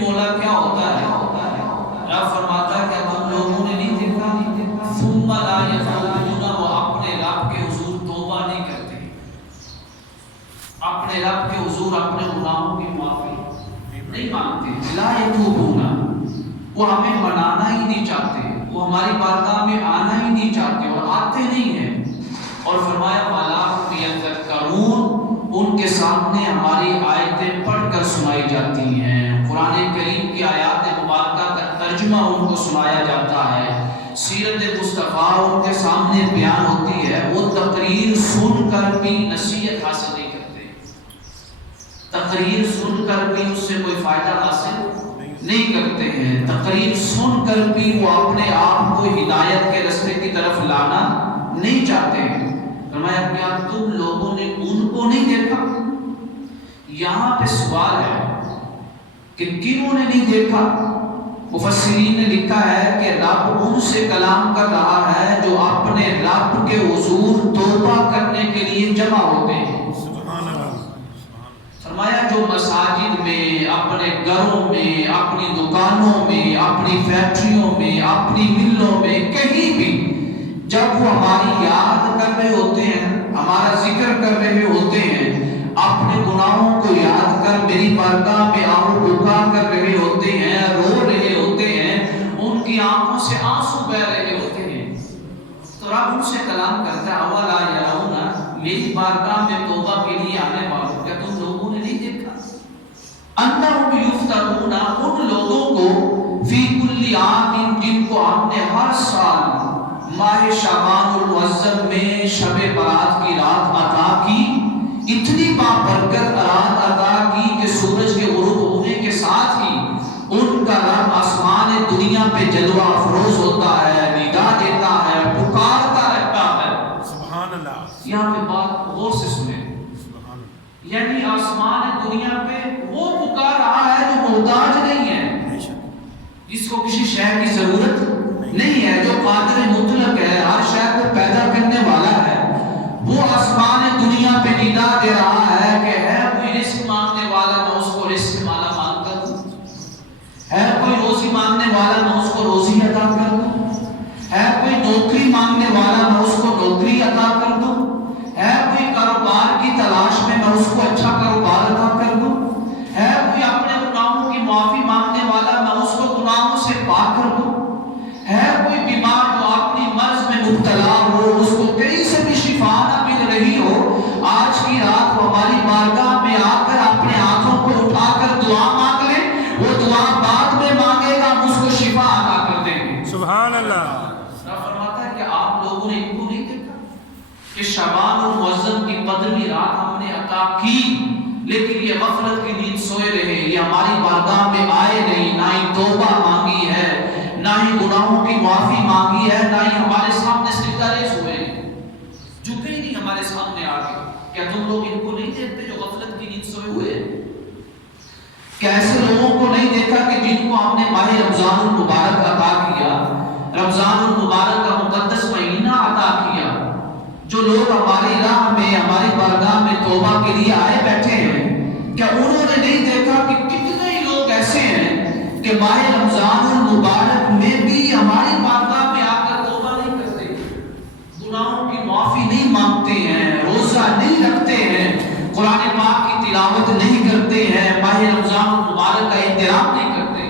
مولا کیا ہوتا ہے؟ رب فرماتا ہے کہ تم لوگوں نے نہیں دیکھا ثم لا یتوبون، وہ اپنے رب کے حضور توبہ نہیں کرتے، اپنے رب کے حضور اپنے گناہوں کی معافی نہیں مانگتے، لا یتوبون، وہ ہمیں منانا ہی نہیں چاہتے، وہ ہماری بارگاہ میں آنا ہی نہیں چاہتے اور آتے نہیں ہیں۔ اور فرمایا وَلَا هُمْ يَذَّكَّرُونَ، ان کے سامنے ہماری آیتیں پڑھ کر سنائی جاتی ہیں، قرآن کریم کی آیات مبارکہ کا ترجمہ ان کو سنایا جاتا ہے، سیرت مصطفیٰ ان کے سامنے بیان ہوتی ہے، وہ تقریر سن کر بھی نصیحت حاصل نہیں کرتے، تقریر سن کر بھی اس سے کوئی فائدہ حاصل نہیں کرتے ہیں، تقریر سن کر بھی وہ اپنے آپ کو ہدایت کے رستے کی طرف لانا نہیں چاہتے ہیں۔ فرمایا کیا تم لوگوں نے ان کو نہیں دیکھا؟ یہاں پہ سوال ہے کہ کنہوں نے نہیں دیکھا؟ مفسرین نے لکھا ہے کہ رب ان سے کلام کر رہا ہے جو اپنے رب کے حضور توبہ کرنے کے لیے جمع ہوتے ہیں۔ فرمایا جو مساجد میں، اپنے گھروں میں، اپنی دکانوں میں، اپنی فیکٹریوں میں، اپنی ملوں میں، کہیں بھی جب وہ ہماری یاد کر رہے ہوتے ہیں، ہمارا ذکر کر رہے ہوتے ہیں، اپنے گناہوں کو یاد کر میری بارگاہ میں آہو بکا کر رہے ہوتے ہیں، رو رہے ہوتے ہیں، ان کی آنکھوں سے آنسو بہہ رہے ہوتے ہیں، تو رب ان سے کلام کرتا ہے اولا یرون، میری بارگاہ میں توبہ کے لیے آنے والوں، کیا تم لوگوں نے نہیں دیکھا؟ انہم یفتنون، ان لوگوں کو فی کل عام، جن کو ہم نے ہر سال ماہ شعبان المعظم میں شب برات کی رات عطا کی، اتنی بابرکت رات عطا کی کہ سورج کے غروب ہونے کے ساتھ ہی ان کا رب آسمان دنیا پہ جلوہ افروز ہوتا ہے، ندا دیتا ہے، پکارتا رہتا ہے۔ سبحان اللہ، یہاں پہ بات غور سے سنیں، یعنی آسمان دنیا پہ وہ پکار رہا ہے جو محتاج نہیں ہے، جس کو کسی شے کی ضرورت نہیں ہے، جو قادر مطلق ہے، ہر شے کو پیدا کرنے والا ہے، وہ آسمان دنیا پہ ندا دے رہا ہے کہ ہے کوئی رزق مانگنے والا، میں اس کو رزق مالا مان کر دوں، ہے کوئی روزی مانگنے والا، میں اس کو روزی عطا کر دوں، ہے کوئی نوکری مانگنے والا، میں اس کو نوکری عطا کر دوں، ہے کوئی کاروبار کی تلاش میں، میں اس کو اچھا کاروبار عطا کر دوں، ہے کوئی اپنے گناہوں کی معافی مانگنے والا، میں اس کو گناہوں سے پاک کر دوں، ہے کوئی بیمار جو اپنی مرض میں مبتلا ہو، اس کو کہیں سے بھی شفا نہ مل رہی ہو، آج کی رات وہ ہماری بارگاہ میں آ کر اپنے ہاتھوں کو اٹھا کر دعا مانگ لے، وہ دعا بعد میں مانگے گا، ہم اس کو شفا عطا کر دیں گے۔ سبحان اللہ۔ رب فرماتا ہے کہ آپ لوگوں نے ان کو نہیں دیکھا کہ شعبان المعظم کی 15ویں رات ہم نے عطا کی، لیکن یہ غفلت کی نیند سوئے رہے، یہ ہماری بارگاہ میں آئے نہیں، نہ ہی توبہ مانگی ہے، نہ ہی گناہوں کی معافی مانگی ہے، نہ ہی ہمارے سامنے سجدہ ریز ہوئے، جھکے ہی نہیں ہمارے سامنے آگے۔ کیا تم لوگ ان کو نہیں دیکھتے جو غفلت کی نیند سوئے ہوئے؟ کیا ایسے لوگوں کو نہیں دیکھا کہ جن کو ہم نے ماہ رمضان المبارک عطا کیا، رمضان المبارک کا مقدس مہینہ عطا کیا، جو لوگ ہماری راہ میں، ہماری بارگاہ میں توبہ کے لیے آئے بیٹھے ہیں، کیا انہوں نے نہیں دیکھا کہ کتنے ہی لوگ ایسے ہیں کہ ماہ رمضان المبارک میں بھی ہماری بارگاہ میں آ کر توبہ نہیں کرتے، گناہوں کی معافی نہیں مانگتے ہیں، روزہ نہیں رکھتے ہیں، قرآن پاک کی تلاوت نہیں کرتے ہیں، ماہ رمضان المبارک کا احترام نہیں کرتے؟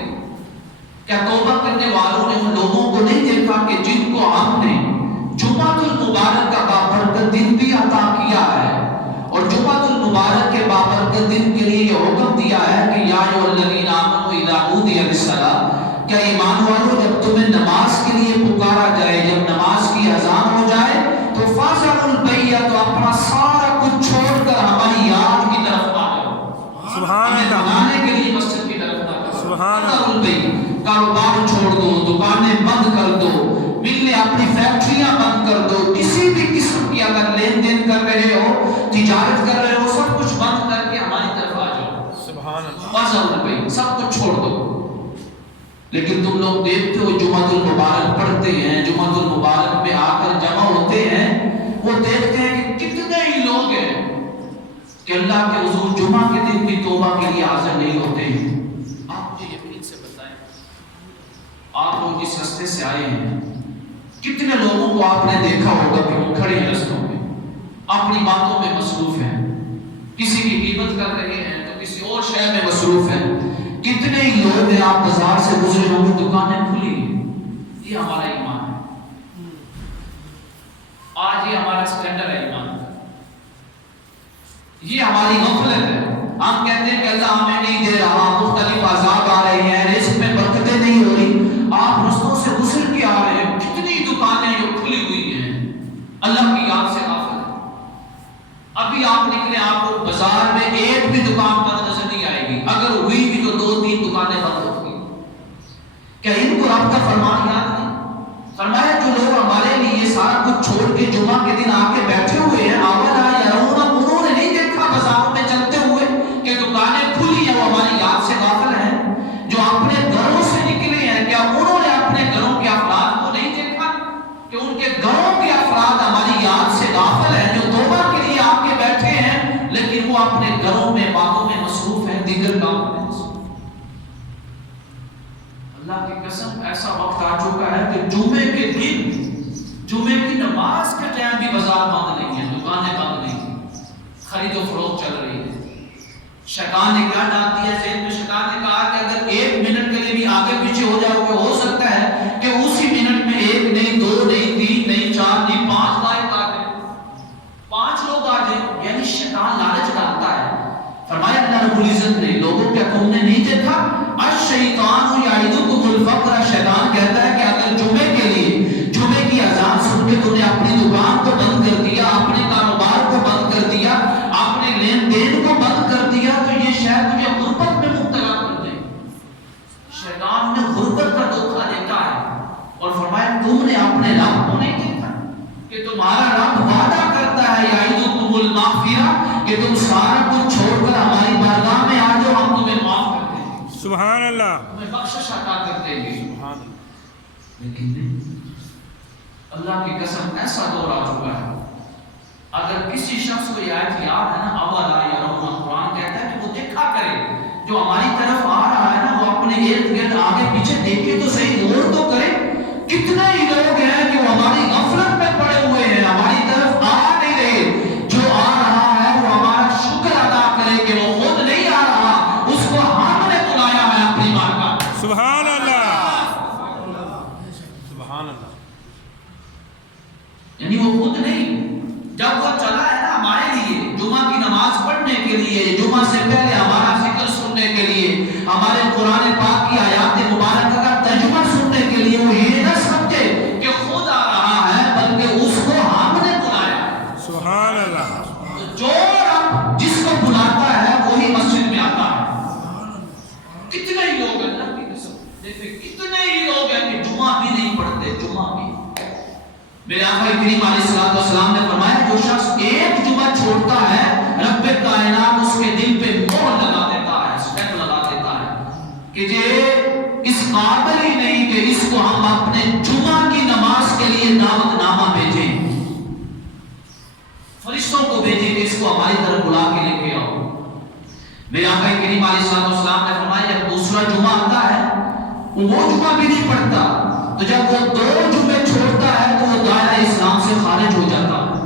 کیا توبہ کرنے والوں نے ان لوگوں کو نہیں دیکھا کہ جن کو ہم نے جمعۃ المبارک کا بابرکت دن بھی عطا کیا ہے، اور جمعۃ المبارک کے بابرکت دن کے لیے یہ حکم دیا ہے کہ یا ایھا الذین آمنوا اذا نودی للصلاۃ، کیا ایمان والو جب تمہیں نماز کے لیے پکارا جائے، جب نماز کی اذان ہو جائے تو فَذَرُوا الْبَیْعَ، تو اپنا سارا کچھ چھوڑ کر ہماری یاد کی طرف آ جاؤ، سبحان اللہ، بنانے کے لیے مسجد کی طرف آ جاؤ، سبحان اللہ، کاروبار چھوڑ دو، دکانیں بند کر دو، ملیں اپنی فیکٹریاں بند کر دو، کسی بھی قسم کی اگر لین دین کر رہے ہو، تجارت کر رہے ہو، سب کچھ بند کر کے ہماری طرف آ جاؤ، سبحان اللہ، سب کچھ چھوڑ دو۔ لیکن تم لوگ دیکھتے ہو جمعۃ المبارک پڑھتے ہیں، جمعۃ المبارک میں آ کر جمع ہوتے ہیں، وہ دیکھتے ہیں کہ کتنے ہی لوگ ہیں کہ اللہ کے حضور جمعہ کے دن بھی توبہ کے لیے حاضر نہیں ہوتے ہیں۔ آپ مجھے آپ لوگ جس رستے سے آئے ہیں کتنے لوگوں کو آپ نے دیکھا ہوگا کہ وہ کھڑے ہیں رستوں میں اپنی باتوں میں مصروف ہیں، کسی کی غیبت کر رہے ہیں تو کسی اور شے میں مصروف ہیں. کتنے ہی لوگ ہیں آپ بازار سے گزرے ہوں گے دکانیں کھلی ہیں. یہ ہمارا ایمان ہے. آج یہ ہمارا سٹینڈرڈ ہے ایمان کا. یہ ہماری غفلت ہے. ہم کہتے ہیں کہ اللہ ہمیں نہیں دے رہا، مختلف عذاب آ رہے ہیں، رزق میں برکتیں نہیں ہو رہی. آپ رستوں سے گزر کے آ رہے ہیں، کتنی دکانیں جو کھلی ہوئی ہیں اللہ کی یاد سے غافل ہیں. ابھی آپ نکلے، آپ کو بازار میں ایک بھی دکان بند نظر نہیں آئے گی. اگر ہوئی بھی تو 2-3 دکانیں بند ہوتی. کیا ان کو رب کا فرمان یاد نہیں؟ فرمایا جو لوگ ہمارے لیے سارا کچھ چھوڑ کے جمعہ کے دن آ کے بیٹھے ہوئے ہیں، انہوں نے نہیں دیکھا بازاروں میں چلتے ہوئے کہ دکانیں کھلی ہیں، وہ ہماری یاد سے غافل ہیں. جو اپنے گھروں سے نکلے ہیں، کیا انہوں نے اپنے گھروں کے افراد کو نہیں دیکھا کہ ان کے گھروں کے افراد ہماری یاد سے غافل ہیں، جو توبہ کے لیے آ کے بیٹھے ہیں لیکن وہ اپنے گھروں میں باتوں میں مصروف ہیں، دیگر کاموں میں مصروف. اللہ کی قسم ایسا وقت آ چکا ہے کہ جمعے کے دن، جمعے کی نماز کے ٹائم بھی بازار بند نہیں ہے، دکانیں بند نہیں ہیں، خرید و فروخت چل رہی ہے. شیطان نے کیا ڈال دیا ذہن میں؟ شیطان نے کہا کہ اگر 1 منٹ کے لیے بھی آگے پیچھے ہو جاؤ گے، ہو سکتا ہے کہ اسی منٹ میں 1 نہیں، 2 نہیں، 3 نہیں، 4 نہیں، 5 لائق آ جائیں، 5 لوگ آ جائیں. یعنی شیطان لالچ ڈالتا ہے. فرمایا اللہ رب العزت نے، لوگوں کیا تم نے نہیں دیکھا؟ الشیطان یعدکم الفقر، شیطان کہتا ہے کہ اگر جمعے کے لیے جمعے کی اذان سن کے تم نے اپنی دکان کو بند کر دیا، اپنے کاروبار کو بند کر دیا، اپنے لین دین کو بند کر دیا، تو یہ شاید تجھے غربت میں مبتلا کر دے. شیطان نے غربت کا دھوکہ دیتا ہے. اور فرمایا تم نے اپنے رب کو نہیں دیکھا کہ تمہارا رب وعدہ کرتا ہے یعدکم المغفرہ کہ تم سارا کچھ چھوڑ کر ہماری بارگاہ میں آ جاؤ، ہم تمہیں معاف کر دیں گے. سبحان اللہ. تمہیں بخشش عطا کر دیں گے. لیکن اللہ کی قسم ایسا دور آ چکا ہے. اگر کسی شخص کو یہ آیت یاد ہے نا، اولا یرون، قرآن کہتا ہے کہ وہ دیکھا کرے جو ہماری طرف آ رہا ہے نا، وہ اپنے ارد گرد آگے پیچھے دیکھے تو صحیح، غور تو کرے. کتنے ہی لوگ ہیں کہ وہ ہماری غفلت میں پڑے ہوئے ہیں، ہماری طرف آ نہیں رہے. جو آ رہا ہے وہ ہمارا شکر ادا کرے کہ وہ خود نہیں آ رہا، اس کو ہم نے بلایا ہے اپنی بارگاہ. سبحان اللہ. سبحان اللہ. یعنی وہ خود نہیں، جب وہ چلا ہے نا ہمارے لیے جمعہ کی نماز پڑھنے کے لیے، جمعہ سے پہلے ہمارا ذکر سننے کے لیے، ہمارے قرآن پاک کی آیات مبارکہ کا ترجمہ سننے کے لیے، وہ یہ نہ سمجھے کہ خود آ رہا ہے بلکہ اس کو ہم نے بلایا ہے. سبحان اللہ. جو رب جس کو بلاتا ہے وہی مسجد میں آتا ہے. کتنے ہی لوگ ہیں اللہ کی قسم، دیکھیں کتنے ہی لوگ ہیں کہ جمعہ بھی نہیں پڑھتے. جمعہ بھی، میرے آقا کریم علیہ السلام نے فرمایا جو شخص ایک جمعہ چھوڑتا ہے، رب کائنات اس کے دل پہ مہر لگا دیتا ہے، سٹیمپ لگا دیتا ہے کہ یہ اس قابل ہی نہیں کہ اس کو ہم اپنے جمعہ کی نماز کے لیے دعوت نامہ بھیجیں، فرشتوں کو بھیجیں کہ اس کو ہماری طرف بلا کے لے کے آؤ. میرے آقا کریم علیہ السلام نے فرمایا جب دوسرا جمعہ آتا ہے وہ جمعہ بھی نہیں پڑھتا، تو جب وہ 2 جمعے چھوڑتا ہے تو وہ دائرہ اسلام سے خارج ہو جاتا ہے.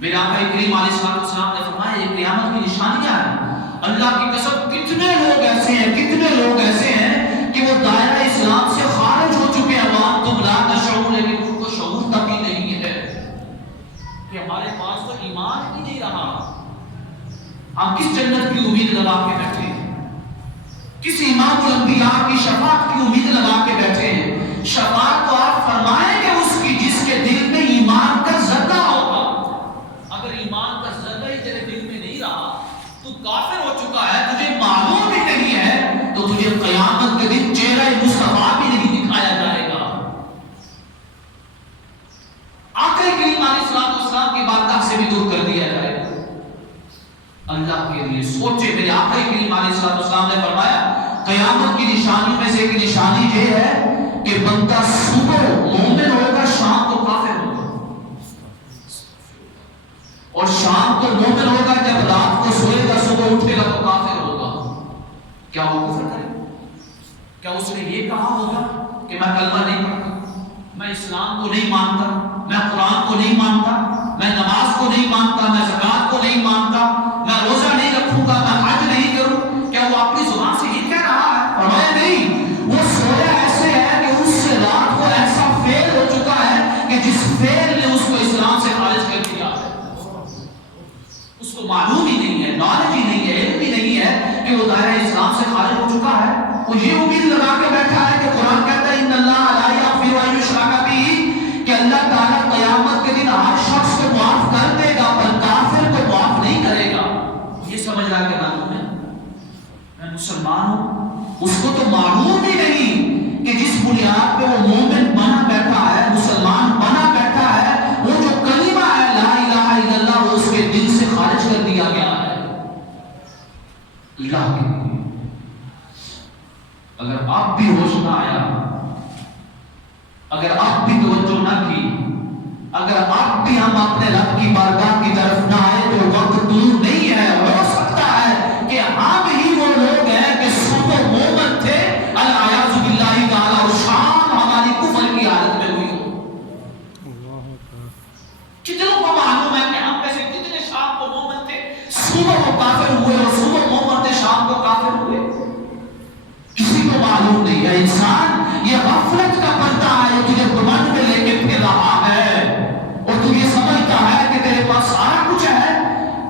میرے آقا کریم علیہ السلام نے فرمایا یہ قیامت کی نشانیاں ہیں. اللہ کی قسم کتنے لوگ ایسے ہیں، کتنے لوگ ایسے ہیں کہ وہ دائرہ اسلام سے خارج ہو چکے ہیں. تم لا تشعرون، لیکن ان کو شعور تک ہی نہیں ہے کہ ہمارے پاس تو ایمان ہی نہیں رہا. ہم کس جنت کی امید لگا کے بیٹھے ہیں، کس امام الانبیاء کی شفاعت کی امید لگا کے بیٹھے ہیں. شفاعت تو آپ فرمائیں گے اس کی جس کے دل میں ایمان کا ذرہ ہوگا. اگر ایمان کا ذرہ ہی تیرے دل میں نہیں رہا تو کافر ہو چکا ہے، تجھے معلوم بھی نہیں ہے، تو تجھے قیامت کے دن چہرہ مصطفیٰ بھی نہیں دکھایا جائے گا. آقا کریم علیہ السلام کی بارگاہ سے بھی دور کر دیا جائے گا. اللہ کے لیے سوچے. میرے آقا کریم علیہ السلام نے فرمایا قیامت کی نشانیوں میں سے ایک نشانی یہ ہے کہ بندہ صبح مومن ہوگا، شام کو کافر ہوگا، اور شام کو مومن ہوگا، جب رات کو سوئے گا صبح اٹھے گا تو کافر ہوگا. کیا وہ کفر کرے؟ کیا اس نے یہ کہا ہوگا کہ میں کلمہ نہیں پڑھتا، میں اسلام کو نہیں مانتا، میں قرآن کو نہیں مانتا، میں نماز کو نہیں مانتا، میں زکوٰۃ کو نہیں مانتا، میں روزہ نہیں رکھوں گا، میں حج نہیں کروں؟ کیا وہ اپنی زبان سے یہ کہہ رہا ہے؟ اور میں نہیں، وہ سویا ایسے ہے کہ اس سے رات کو ایسا فیل ہو چکا ہے کہ جس فیل نے اس کو اسلام سے خارج کر دیا ہے۔ اس کو معلوم ہی نہیں ہے، نالج ہی نہیں ہے، علم ہی نہیں ہے کہ وہ دائرہ اسلام سے خارج ہو چکا ہے۔ وہ یہ امید لگا کے بیٹھا ہے کہ قرآن کہتا ہے ان اللہ لا یغفر ان یشرک بہ، کہ اللہ تعالیٰ قیامت کے دن ہر شخص کو معاف کر دے گا پر کافر کو معاف نہیں کرے گا۔ یہ سمجھ رہا کہ معلوم ہے میں مسلمان ہوں، اس کو تو معلوم ہی نہیں کہ جس بنیاد پہ وہ مومن بنا بیٹھا ہے، مسلمان بنا بیٹھا ہے، وہ جو کلمہ ہے لا الہ الا اللہ وہ اس کے دل سے خارج کر دیا گیا ہے۔ الہ کے لیے اگر آپ بھی ہوش نہ آیا، اگر آپ بھی توجہ نہ کی، اگر آپ بھی ہم اپنے رب کی بارگاہ کی طرف نہ آئے تو وقت دور نہیں ہے، ہو سکتا ہے کہ ہم ہی وہ لوگ ہیں کہ صبح مومن تھے الیاذ باللہ تعالی اور شام ہماری کفر کی حالت میں ہوئی ہو۔ کتنوں کو معلوم ہے کہ ہم میں سے کتنے شام کو مومن تھے، صبح وہ کافر ہوئے، اور صبح مومن تھے شام کو کافر ہوئے؟ کسی کو معلوم نہیں ہے۔ انسان یہ غفلت کا پردہ ہے جو تجھے گمنڈ میں لے کے پھر رہا ہے، اور تو یہ سمجھتا ہے کہ تیرے پاس سارا کچھ ہے،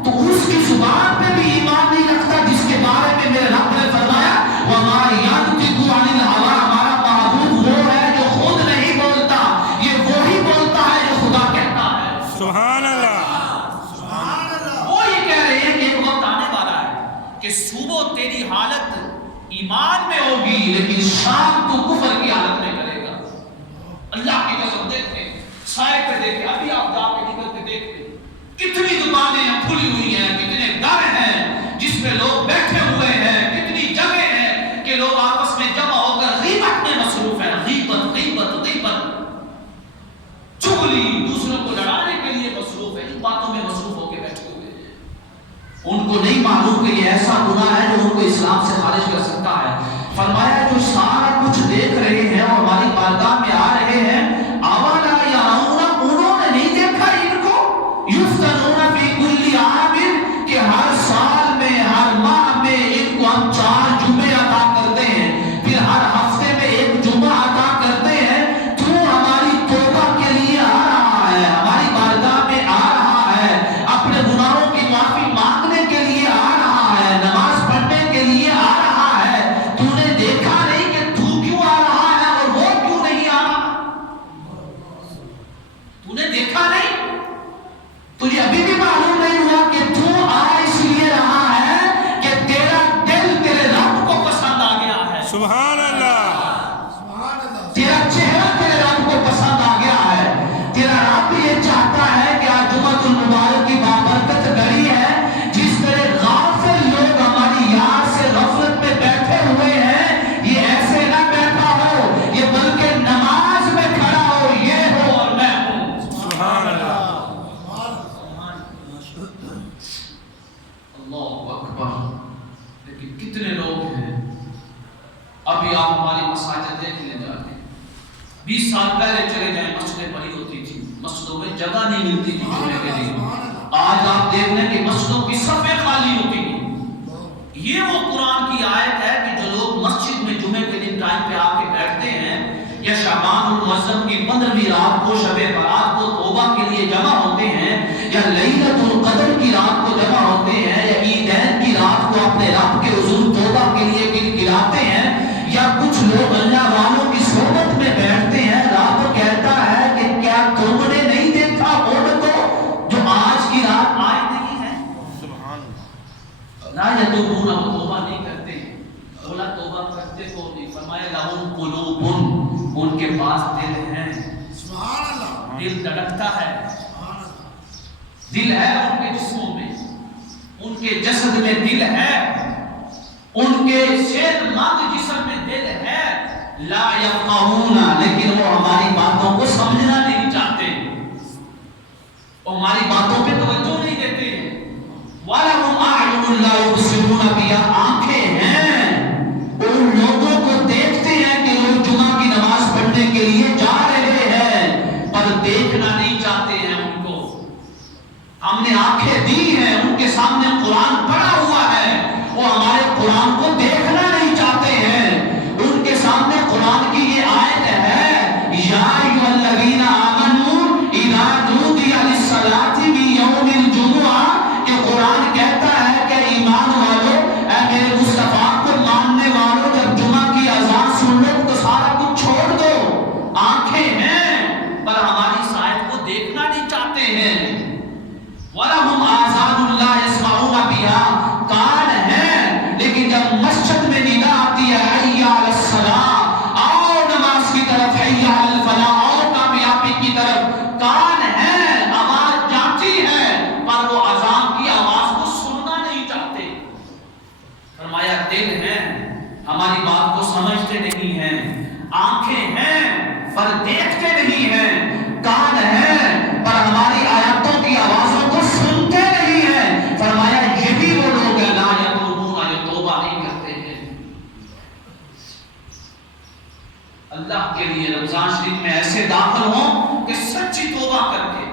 تو اس کی زبان پہ بھی ایمان نہیں رکھتا جس کے بارے میں میرے رب نے فرمایا وَمَا يَنطِقُ عَنِ الْهَوَىٰ، ہمارا معبود وہ ہے جو خود نہیں بولتا، یہ وہی بولتا ہے جو خدا کہتا ہے۔ سبحان اللہ۔ وہ یہ کہہ رہے ہیں کہ ایک وقت آنے والا ہے کہ صبح تیری حالت ایمان میں ہوگی لیکن شام تو کفر کی حالت میں کرے گا۔ اللہ کی قسم دیکھتے سائے پہ دیکھتے، ابھی آپ جا کے نکل کے دیکھتے کتنی دکانیں کھلی ہوئی ہیں، کتنے در ہیں جس میں لوگ بیٹھے ہوئے ہیں، کتنی جگہ ہیں کہ لوگ آپس میں جمع ہو کر غیبت میں مصروف ہیں، غیبت غیبت غیبت، چغلی، دوسروں کو لڑانے کے لیے مصروف ہیں، ان باتوں میں مصروف ہو کے بیٹھے ہوئے ہیں۔ ان کو نہیں معلوم کہ یہ ایسا گناہ ہے جو ان کو اسلام سے خارج کر سکتا ہے۔ فرمایا جو سارا کچھ دیکھ رہے ہیں اور ہماری بارگاہ میں آ رہے ہیں، اولا یرون، انہوں نے نہیں دیکھا ان کو، یفتنون فی کل عام، کہ ہر سال میں ہر ماہ میں ان کو ہم 4 جمعے عطا کرتے ہیں، پھر ہر ہفتے میں 1 جمعہ عطا کرتے ہیں، تو ہماری توبہ کے لیے آ رہا ہے، ہماری بارگاہ میں آ رہا ہے، اپنے گناہوں کی معافی مانگنے کے لیے آ رہا ہے، نماز پڑھنے کے لیے آ رہا ہے، تو نے دیکھا نہیں کہ تو کیوں آ رہا ہے اور وہ کیوں نہیں آ رہا؟ تو نے دیکھا نہیں؟ تجھے ابھی بھی معلوم نہیں ہوا کہ تو آ اس لیے رہا ہے کہ تیرا دل تیرے رب کو پسند آ گیا ہے، سبحان اللہ۔ تیرا چہرہ تیرے رب کو پسند آ گیا ہے، تیرا رب یہ چاہتا ہے کہ آج جمعۃ المبارک کی بابرکت گھڑی ہے، جس طرح غافل لوگ ہماری یاد سے غفلت میں بیٹھے ہوئے ہیں، یہ ایسے نہ بیٹھا ہو، یہ بلکہ نماز میں کھڑا ہو، یہ ہو اور میں ہوں۔ سبحان اللہ۔ اللہ اکبر۔ لیکن کتنے لوگ ہیں، ابھی آپ ہماری مساجد دیکھ لیں جا کے، 20 سال پہلے چلے جائیں مسجدیں بڑی ہوتی تھی، مسجدوں میں جگہ نہیں ملتی تھی جمعے کے لیے، آج آپ دیکھ لیں کہ مسجدوں کی صفیں خالی ہوتی ہیں۔ یہ وہ قرآن کی آیت ہے کہ جو لوگ مسجد میں جمعے کے دن ٹائم پہ آ کے بیٹھتے ہیں، یا شعبان المعظم کی 15ویں رات کو شب برات کو توبہ کے لیے جمع ہوتے ہیں، یا لیلۃ القدر کی رات کو جمع ہوتے ہیں، یا عیدین کی رات کو اپنے رب کے حضور توبہ کے لیے گراتے ہیں، یا کچھ لوگ اللہ والوں کی صحبت میں بیٹھتے ہیں، رب کہتا ہے کہ کیا تم نے نہیں دیکھا ان کو جو آج کی رات آئے نہیں ہے؟ سبحان اللہ۔ لا یتوبون، وہ توبہ نہیں کرتے، بولا توبہ کرتے کو نہیں، فرمایا لہم قلوب، ان کے پاس دل ہیں، سبحان اللہ، دل دھڑکتا ہے، سبحان اللہ، دل ہے ان کے جسموں میں، ان کے جسد میں دل ہے، ان کے صحت مند جسم میں دل ہے، لا یفقہون، لیکن وہ ہماری باتوں کو سمجھنا نہیں چاہتے، وہ ہماری باتوں پہ توجہ نہیں دیتے۔ وَلَهُمْ أَعْيُنٌ لَا يُبْصِرُونَ بِهَا، آنکھیں ہیں، ان لوگوں کو دیکھتے دیکھنا نہیں چاہتے ہیں ان کو. ہم نے آنکھیں دی ہیں، ان کے سامنے قرآن پڑا ہوا ہے، وہ ہمارے قرآن کو دیکھنا نہیں چاہتے ہیں. ان کے سامنے قرآن کی یہ آیت ہے، یا ایھا الذین آمنوا اذا نودی للصلاۃ من یوم الجمعہ، کہ قرآن کہتا ہے کہ ایمان والو، اے میرے مصطفیٰ کو ماننے والوں، جب جمعہ کی اذان سن لو تو سارا کچھ چھوڑ دو. آنکھیں ہیں پر ہماری اس آیت کو دیکھنا نہیں چاہتے ہیں. وَلَهُمْ آذَانٌ لَا يَسْمَعُونَ بِهَا، کان ہے لیکن جب مسجد میں ندا آتی ہے حی علی الصلاۃ، آؤ نماز کی طرف، حی علی الفلاح، آؤ کامیابی کی طرف، کان ہے، آواز جاتی ہے پر وہ اذان کی آواز کو سننا نہیں چاہتے. فرمایا دل ہیں ہماری بات کو سمجھتے نہیں ہیں، آنکھیں ہیں پر دیکھتے نہیں ہیں، کان ہیں پر ہماری آیاتوں کی آوازوں کو سنتے نہیں ہیں. فرمایا یہ بھی وہ لوگ ہیں لا یتوبون، جو توبہ نہیں کرتے ہیں. اللہ کے لیے رمضان شریف میں ایسے داخل ہوں کہ سچی توبہ کر کے،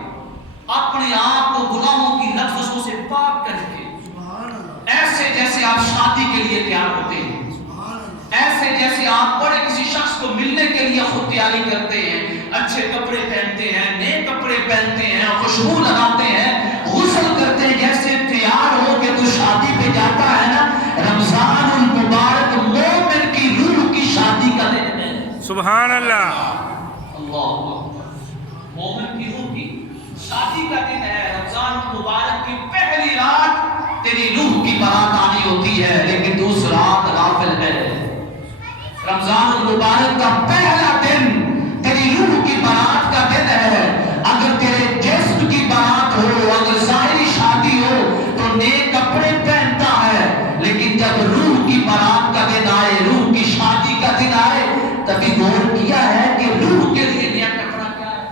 اپنے آپ کو گناہوں کی لفظوں سے پاک کر کے، سبحان اللہ، ایسے جیسے آپ شادی کے لیے تیار ہوتے ہیں، سبحان اللہ، ایسے جیسے آپ بڑے کسی شخص کو ملنے کے لیے خود تیاری کرتے ہیں، اچھے کپڑے پہنتے ہیں، نئے کپڑے پہنتے ہیں، خوشبو لگاتے ہیں، غسل کرتے ہیں، جیسے تیار ہو کے تو شادی پہ جاتا ہے نا. رمضان المبارک مومن کی روح کی شادی کا دن ہے. سبحان اللہ. اللہ اکبر. مومن کی روح کی شادی کا دن ہے. رمضان المبارک کی پہلی رات تیری روح کی بارات آنی ہوتی ہے، لیکن دوسری رات غافل ہے. رمضان المبارک کا پہلا دن تیری روح کی بارات کا دن ہے. اگر تیرے جسم کی بارات ہو، اگر ظاہری شادی ہو تو نئے کپڑے پہنتا ہے، لیکن جب روح کی بارات کا دن آئے، روح کی شادی کا دن آئے، تبھی غور کیا ہے کہ روح کے لیے نیا کپڑا کیا ہے،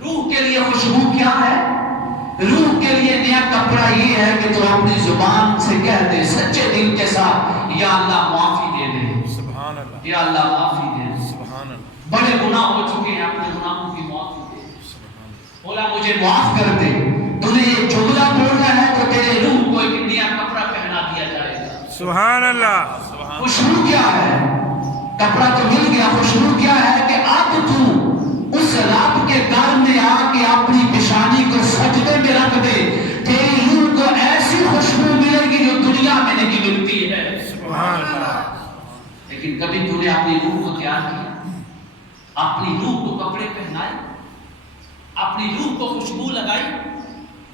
روح کے لیے خوشبو کیا ہے. روح کے لیے نیا کپڑا یہ ہے کہ تو اپنی زبان سے کہہ دے سچے دل کے ساتھ، یا اللہ معافی دے دے، سبحان اللہ. یا اللہ معافی دے دے. سبحان اللہ. بڑے گناہ ہو چکے ہیں، اپنے گناہوں کی معافی دے. بولا مجھے معاف کر دے. تو نے یہ جملہ بولنا ہے تو تیرے روح کو ایک نیا کپڑا پہنا دیا جائے گا. سبحان اللہ. خوشبو کیا ہے؟ کپڑا تو مل گیا، خوشبو کیا ہے کہ اب تو اس رب کے گھر میں آ کے اپنی پیشانی کو سجدے میں رکھ دے. تیری روح کو ایسی خوشبو ملے گی جو دنیا میں نہیں ملتی ہے. سبحان اللہ. لیکن کبھی تو نے اپنی روح کو تیار کیا، اپنی روح کو کپڑے پہنائے، اپنی روح کو خوشبو لگائی.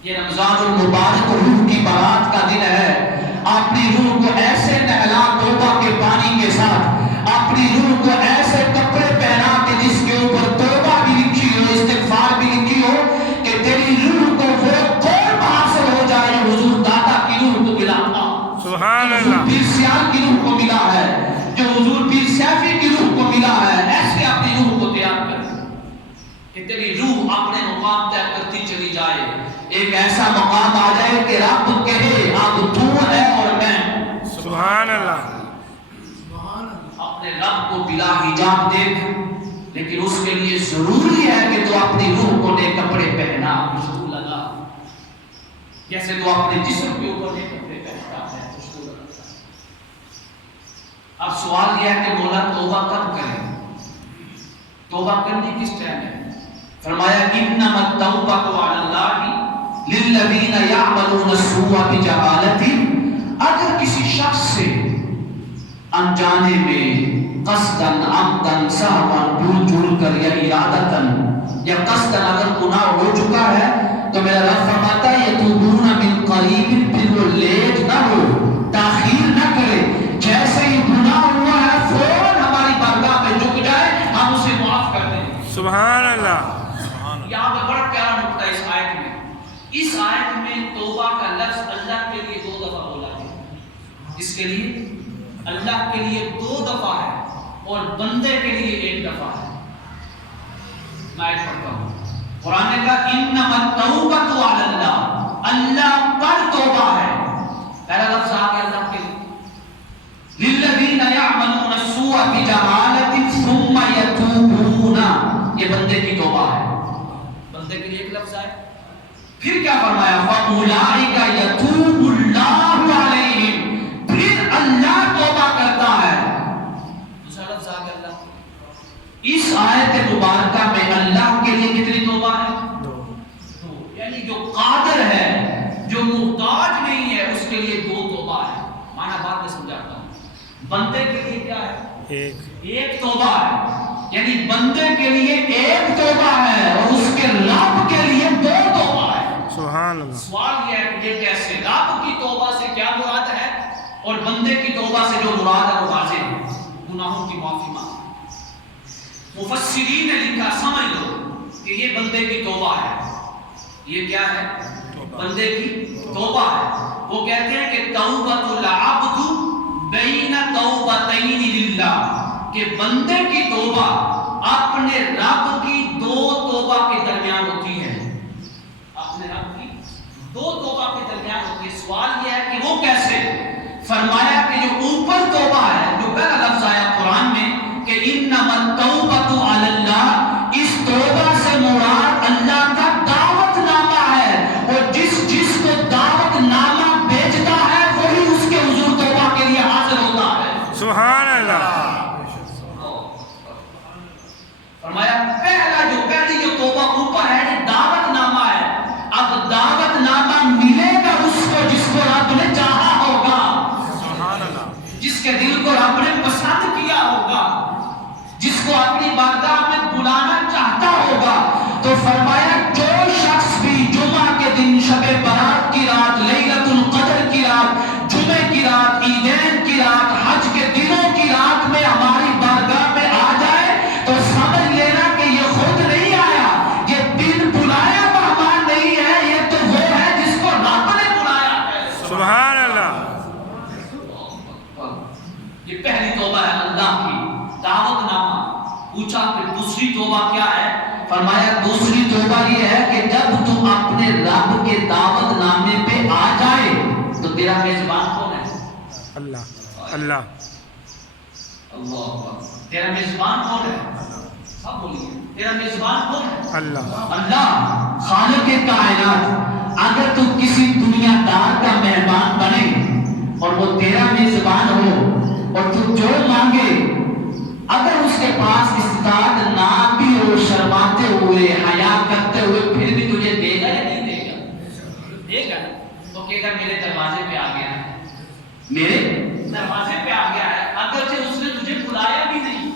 یہ رمضان المبارک روح کی بارات کا دن ہے. اپنی روح کو ایسے نہلا توبہ کے پانی کے ساتھ، اپنی روح کو ایسے کپڑے پہنا کہ جس کے اوپر توبہ بھی لکھی ہو، استغفار بھی لکھی ہو، کہ تیری روح کو وہ قرب حاصل ہو جائے جو حضور دادا کی روح کو ملا تھا، سبحان جو اللہ. حضور پیر سیال کی روح کو ملا ہے، جو حضور پیر سیفی کی روح کو ملا ہے. ایسے اپنی روح کو تیار کر کہ تیری روح اپنے مقام طے کرتی چلی جائے. ایک ایسا مقام آ جائے کہ رب کہے اب تو ہے اور میں. سبحان اللہ. سبحان اللہ، اپنے رب کو بلا حجاب دیکھ، لیکن اس کے لیے ضروری ہے کہ تو اپنی روح کو نئے کپڑے پہنا، خوشبو لگا، جیسے تو اپنے جسم کے اوپر نئے کپڑے پہنتا ہے، خوشبو لگاتا ہے. اب سوال یہ ہے کہ مولا توبہ کب کریں؟ توبہ کرنی کس ٹائم ہے؟ فرمایا انما التوبۃ علی اللہ للذین یعملون السوء بجہالۃ. اگر کسی شخص سے انجانے میں قصداً عمداً سہواً بھول جھول کر یا ارادتاً یا قصداً اگر گناہ ہو چکا ہے تو میرا رب فرماتا ہے یتوبون من قریب، پھر وہ لیٹ نہ ہو، تاخیر نہ کرے. جیسے ہی گناہ ہوا ہے فوراً ہماری بارگاہ میں جھک جائے، ہم اسے معاف کر دیں. سبحان اللہ. یہاں پہ بڑا پیارا نقطہ اس آیت میں. اس آیت میں توبہ کا لفظ اللہ کے لیے 2 دفعہ بولا ہے. اس کے لیے اللہ کے لیے 2 دفعہ ہے اور بندے کے لیے 1 دفعہ ہے. میں آیت پڑھتا ہوں. قرآن نے کہا انما التوبۃ علی اللہ، اللہ پر توبہ ہے. پہلا لفظ آ گیا اللہ کے لیے. للذین یعملون السوء بجہالۃ ثم یتوبون، یہ بندے کی کی توبہ ہے. بندے کے لیے ایک لفظ ہے. پھر کیا فرمایا؟ فَأُولَٰئِكَ يَتُوبُ اللَّهُ عَلَيْهِمْ، پھر اللہ توبہ کرتا ہے. دوسرا لفظ آ گیا اللہ. اس آیت مبارکہ میں اللہ کے لیے کتنی توبہ ہے؟ دو. یعنی جو قادر ہے، جو محتاج نہیں ہے، اس کے لیے دو توبہ ہے. معنی بات میں سمجھاتا ہوں. بندے کے لیے کیا ہے؟ ایک توبہ ہے. یعنی بندے کے لیے ایک توبہ ہے اور اس کے رب کے لیے دو توبہ ہے. سبحان اللہ. سوال یہ ہے کہ یہ کیسے؟ رب کی توبہ سے کیا مراد ہے اور بندے کی توبہ سے جو مراد ہے وہ واضح ہے. گناہوں کی معافی مانگنا. مفسرین نے لکھا، سمجھ لو کہ یہ بندے کی توبہ ہے. یہ کیا ہے؟ بندے کی توبہ ہے. وہ کہتے ہیں کہ توبۃ العبد بین توبتین للہ، کہ بندے کی توبہ اپنے رب کی دو توبہ کے درمیان ہوتی ہے. اپنے رب کی دو توبہ کے درمیان ہوتی ہے. سوال یہ ہے کہ وہ کیسے؟ فرمایا کہ جو اوپر توبہ ہے، جو پہلا لفظ آیا قرآن میں کہ انما التوبۃ علی اللہ، اس توبہ سے مراد اللہ کا دعوت نامہ ہے، اور جس کو دعوت نامہ بھیجتا ہے وہی اس کے حضور توبہ کے لیے حاضر ہوتا ہے. سبحان اللہ. فرمایا پہلی جو توبہ اوپر ہے یہ دعوت نامہ ہے. اب دعوت نامہ ملے گا اس کو جس کو رب نے چاہا ہوگا، جس کے دل کو رب نے پسند کیا ہوگا، جس کو اپنی بارگاہ میں بلانا چاہتا ہوگا. تو فرمایا جو شخص بھی جمعہ کے دن، شب برات کی رات، لیلۃ القدر کی رات، جمعے کی رات، عیدین کی رات، حج کے دنوں کی رات میں ہماری بارگاہ میں آ جائے تو سمجھ لینا کہ یہ خود نہیں آیا، یہ بن بلایا مہمان نہیں ہے، یہ تو وہ ہے جس کو رب نے بلایا ہے. سبحان اللہ. یہ پہلی توبہ ہے اللہ کی، دعوت نامہ. پوچھا کہ دوسری توبہ کیا ہے؟ فرمایا دوسری توبہ یہ ہے کہ جب تم اپنے رب کے دعوت نامے پہ آ جائے تو تیرا میزبان کون ہے؟ اللہ. اللہ. اللہ. تیرا میزبان کون ہے؟ سب بولیے، تیرا میزبان کون ہے؟ اللہ. اللہ خالق کائنات. اگر تم کسی دنیا دار کا مہمان بنے اور وہ تیرا میزبان ہو اور تم جو مانگے، اگر اس کے پاس استطاعت نہ بھی ہو، شرماتے ہوئے، حیا کرتے ہوئے، پھر بھی تجھے دے گا یا نہیں دے گا؟ دے گا. تو کہے گا میرے دروازے پہ آ گیا ہے، میرے دروازے پہ آ گیا ہے. اگرچہ اس نے تجھے بلایا بھی نہیں،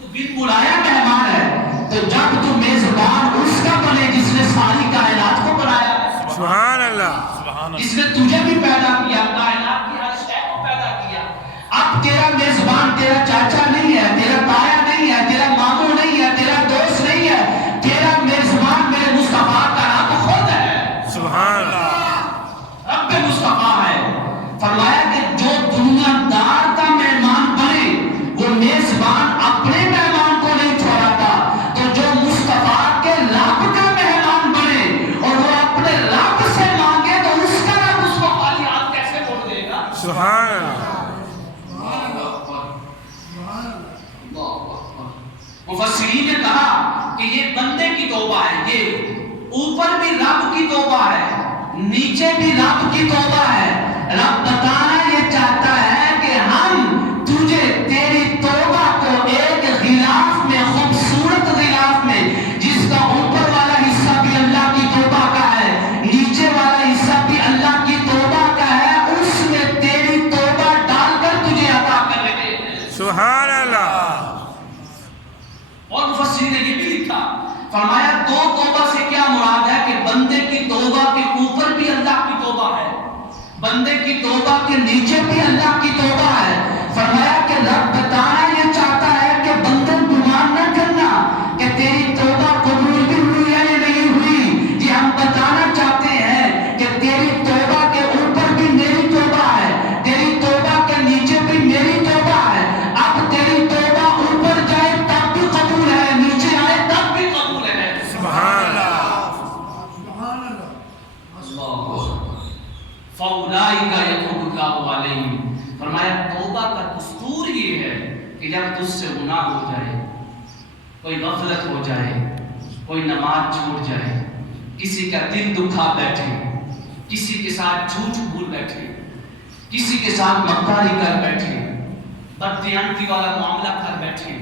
تو بن بلایا مہمان ہے. تو جب تو میزبان اس کا بنے جس نے ساری کائنات کو بنایا ہے، سبحان اللہ. جس نے تجھے بھی پیدا کیا، کائنات کی ہر شے کو پیدا کیا. اب تیرا میزبان تیرا چاچا نہیں ہے، تیرا تایا نہیں ہے، تیرا ماموں نہیں ہے، تیرا دوست نہیں ہے. تیرا میزبان میرے مصطفیٰ کا رب خود ہے. سبحان اللہ. رب مصطفیٰ ہے. فرمایا کہ جو دنیا دار کا مہمان بنے وہ میزبان اپنے مہمان کو نہیں چھوڑاتا. تو جو مصطفیٰ کے رب کا مہمان بنے اور وہ اپنے رب سے مانگے تو اس کا رب اس کو خالی ہاتھ کیسے موڑ دے گا؟ سبحان اللہ. مفسرین نے کہا کہ یہ بندے کی توبہ ہے. یہ اوپر بھی رب کی توبہ ہے، نیچے بھی رب کی توبہ ہے. رب بتانا یہ چاہتا ہے کہ ہم تجھے تیری توبہ کو ایک غلاف میں، خوبصورت غلاف میں، جس کا اوپر والا حصہ بھی اللہ کی توبہ کا ہے، نیچے والا حصہ بھی اللہ کی توبہ کا ہے، اس میں تیری توبہ ڈال کر تجھے عطا کر رہے ہیں. سبحان اللہ. اور مفسرین نے یہ بھی لکھا، فرمایا دو توبہ سے کیا مراد ہے کہ بندے کی توبہ کے اوپر بھی اللہ کی توبہ ہے، بندے کی توبہ کے نیچے بھی اللہ کی توبہ ہے. فرمایا کہ رب بتانا یہ چاہتا ہے کہ بندے گمان نہ کرنا کہ تیری توبہ قبول بھی ہوئی ہے یا نہیں ہوئی. جی ہم بتانا چاہتے ہیں کہ تیری توبہ کے اوپر بھی میری توبہ ہے، تیری توبہ کے نیچے بھی میری توبہ ہے. اب تیری توبہ اوپر جائے تب بھی قبول ہے، نیچے آئے تب بھی قبول ہے. سبحان اللہ. فَأُولَٰئِكَ يَتُوبُ اللَّهُ عَلَيْهِمْ. فرمایا توبہ کا دستور یہ ہے کہ جب تجھ سے گناہ ہو جائے، کوئی غفلت ہو جائے، کوئی نماز چھوٹ جائے، کسی کا دل دکھا بیٹھے، کسی کے ساتھ جھوٹ بول بیٹھے، کسی کے ساتھ مکاری کر بیٹھے، بددیانتی والا معاملہ کر بیٹھے،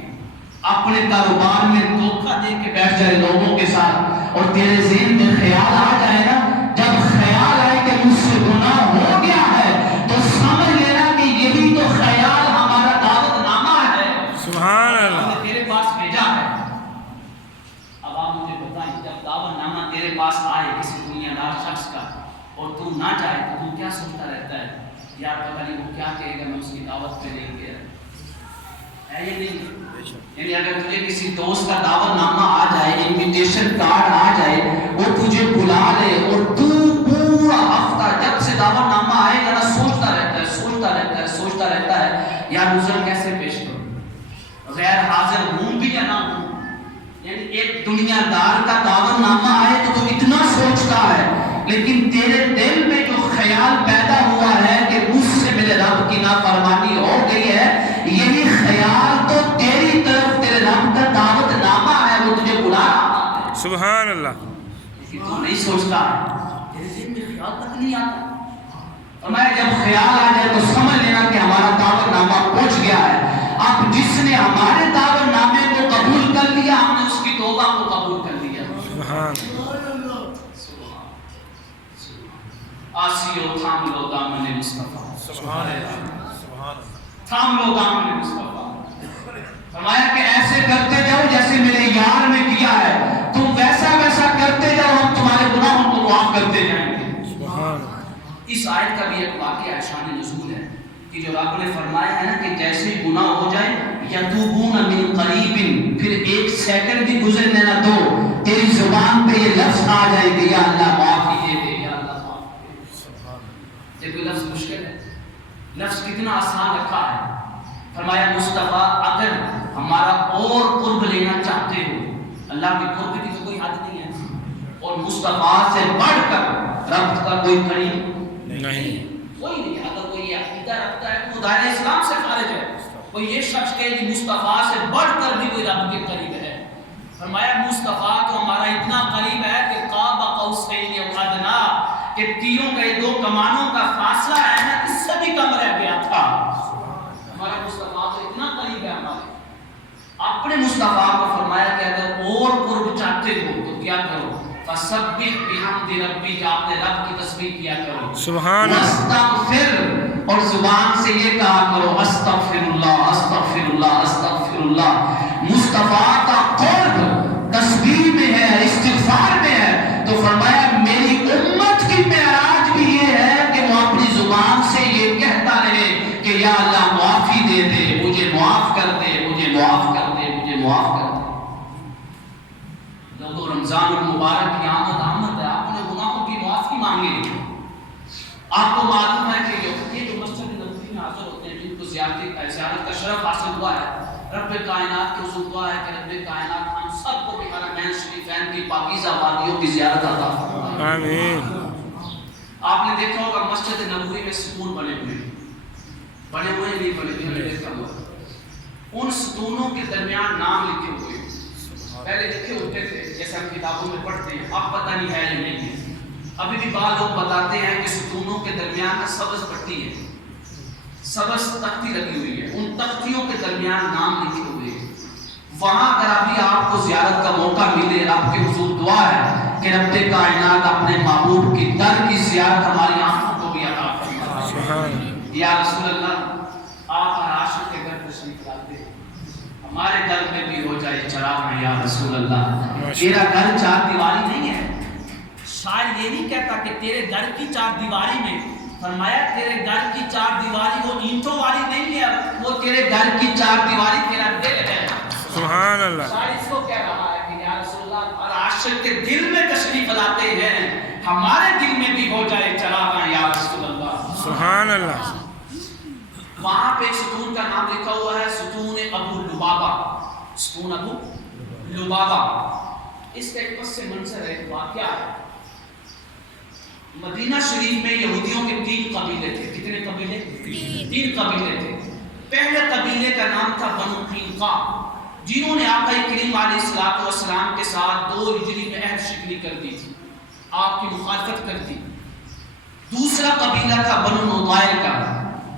اپنے کاروبار میں دھوکہ دے کے بیٹھ جائے لوگوں کے ساتھ، اور تیرے ذہن میں خیال آ جائے نا، جب خیال آئے کہ مجھ سے گناہ ہو گیا ہے تو سمجھ لینا کہ یہی تو خیال ہمارا دعوت نامہ ہے، سبحان ہم اللہ، نے تیرے پاس بھیجا ہے۔ اب آپ مجھے بتائیں، جب دعوت نامہ تیرے پاس آئے کسی دنیا دار شخص کا اور تو نہ جائے تو تو کیا سوچتا رہتا ہے؟ یار پتہ نہیں وہ کیا کہے گا، میں اس کی دعوت پہ نہیں گیا ہے یہ نہیں؟ یعنی اگر تجھے کسی دوست کا دعوت نامہ آ جائے، انویٹیشن کارڈ آ جائے، وہ تجھے بلا لے اور تو پورا ہفتہ جب سے دعوت نامہ آئے گا نا سوچتا رہتا ہے، سوچتا رہتا ہے، سوچتا رہتا ہے یار عذر کیسے پیش کروں، غیر حاضر ہوں بھی یا نہ ہوں۔ یعنی ایک دنیا دار کا دعوت نامہ آئے تو اتنا سوچتا ہے، لیکن تیرے دل میں جو خیال پیدا ہوا ہے کہ مجھ سے میرے رب کی نافرمانی ہو گئی ہے، یہی خیال تو تیری طرف تیرے رب کا دعوت نامہ ہے، وہ تجھے بلا رہا ہے، سبحان اللہ، لیکن تو نہیں سوچتا ہے، تیرے ذہن میں خیال تک نہیں آتا۔ اور میں جب خیال آ جائے تو سمجھ لینا کہ ہمارا دعوت نامہ پہنچ گیا ہے۔ اب جس نے ہمارے دعوت نامے کو قبول کر لیا، ہم نے اس کی توبہ کو قبول کر لیا۔ سبحان آسیو تھام لو دامن مصطفیٰ، سبحان اللہ، تھام لو دامن مصطفیٰ۔ فرمایا کہ ایسے کرتے جاؤ جیسے میرے یار نے کیا ہے، تم ویسا ویسا کرتے جاؤ، ہم تمہارے گناہوں کو معاف کرتے جائیں گے۔ سبحان اس آیت کا بھی ایک واقعہ شان نزول ہے کہ جو رب نے فرمایا ہے نا کہ جیسے ہی گناہ ہو جائے یتوبون من قریب، پھر ایک سیکنڈ بھی گزرنے نہ دو، تیری زبان پہ یہ لفظ آ جائے کہ یا اللہ معافی دے دے، یا اللہ معافی دے۔ یہ کوئی لفظ مشکل ہے؟ لفظ کتنا آسان رکھا ہے۔ فرمایا مصطفیٰ اگر ہمارا اور قرب لینا چاہتے ہو، اللہ کے قرب کی تو کوئی حد نہیں ہے، اور مصطفیٰ سے بڑھ کر رب کا کوئی قریب نہیں، کوئی نہیں۔ اگر کوئی یہ عقیدہ رکھتا ہے تو دائرہ اسلام سے خارج ہے۔ کوئی یہ شخص کہے کہ مصطفیٰ سے بڑھ کر بھی کوئی رب کے قریب ہے، فرمایا مصطفیٰ تو ہمارا اتنا قریب ہے کہ قاب قوسین او ادنی، کہ تیروں کے دو کمانوں کا فاصلہ ہے نا اس سے بھی کم رہ گیا تھا۔ ہمارا مصطفیٰ تو اتنا قریب ہے ہمارے۔ اپنے مصطفیٰ کو فرمایا کہ اگر اور قرب چاہتے ہو تو کیا کرو، فسبح بحمد ربک، اپنے رب کی تسبیح کیا کرو، سبحان اللہ، واستغفر، اور زبان سے یہ کہا کرو استغفر اللہ استغفر اللہ استغفر اللہ۔ مصطفیٰ کا قرب تسبیح میں ہے، استغفار میں ہے، تو فرمایا میری امت کی معراج بھی یہ ہے کہ وہ اپنی زبان سے یہ کہتا رہے کہ یا اللہ معافی دے دے، مجھے معاف کر دے، مجھے معاف کر دے، مجھے معاف کر دے۔ لوگوں رمضان المبارک کی آمد ہے، آپ نے گناہوں کی معافی مانگی۔ آپ کو معلوم ہے کہ یہ جو مسجد نبوی میں حاضر ہوتے ہیں، جن کو زیارت کا شرف حاصل ہوا ہے، رب کائنات کی حضور دعا ہے کہ رب کائنات ہم سب کو بھی حرمین شریفین کی پاکیزہ وادیوں کی زیارت عطا فرمائے۔ آمین۔ آپ نے دیکھا ہوگا مسجد نبوی میں ستون بنے ہوئے نہیں بنے ہوئے دیکھا ہوگا، ان ستونوں کے درمیان نام لکھے ہوئے، پہلے لکھے ہوتے تھے جیسے ہم کتابوں میں پڑھتے ہیں، اب پتہ نہیں ہے یا نہیں ہے۔ ابھی بھی بعض لوگ بتاتے ہیں کہ ستونوں کے درمیان سبز پٹی ہے، سبز تختی لگی ہوئی ہے، ان تختیوں کے درمیان نام لکھے ہوئے ہیں۔ وہاں اگر ابھی آپ کو زیارت کا موقع ملے، رب کے حضور دعا ہے کہ رب کائنات اپنے محبوب کی در کی زیارت ہماری آنکھوں کو بھی عطا فرمائے۔ یا رسول اللہ، آپ ہر عاشق کے گھر تشریف لاتے ہیں، ہمارے گھر میں بھی ہو جائے چراغ یا رسول اللہ۔ تیرا گھر چار دیواری نہیں ہے، شاعر یہ نہیں کہتا کہ تیرے گھر کی چار دیواری میں، فرمایا تیرے گھر کی چار دیواری وہ اینٹوں والی نہیں ہے، وہ تیرے گھر کی چار دیواری تیرا دل ہے۔ سبحان اللہ، شاعر اس کو کہہ رہا ہے کہ یا رسول اللہ، ہر عاشق کے دل میں تشریف لاتے ہیں، ہمارے دل میں بھی ہو جائے چراغاں یا رسول اللہ۔ سبحان اللہ، وہاں پہ ستون کا نام لکھا ہوا ہے، ستون ابو لبابہ، ستون ابو لبابہ۔ اس کا ایک پس منظر ہے، ایک واقعہ ہے۔ مدینہ شریف میں یہودیوں کے 3 قبیلے تھے۔ کتنے قبیلے؟ 3 قبیلے تھے۔ پہلے قبیلے کا نام تھا بنو قینقاع، جنہوں نے آقا کریم علیہ الصلوۃ والسلام کے ساتھ 2 ہجری میں عہد شکنی کر دی تھی، آپ کی مخالفت کر دی۔ دوسرا قبیلہ تھا بنو نضیر کا،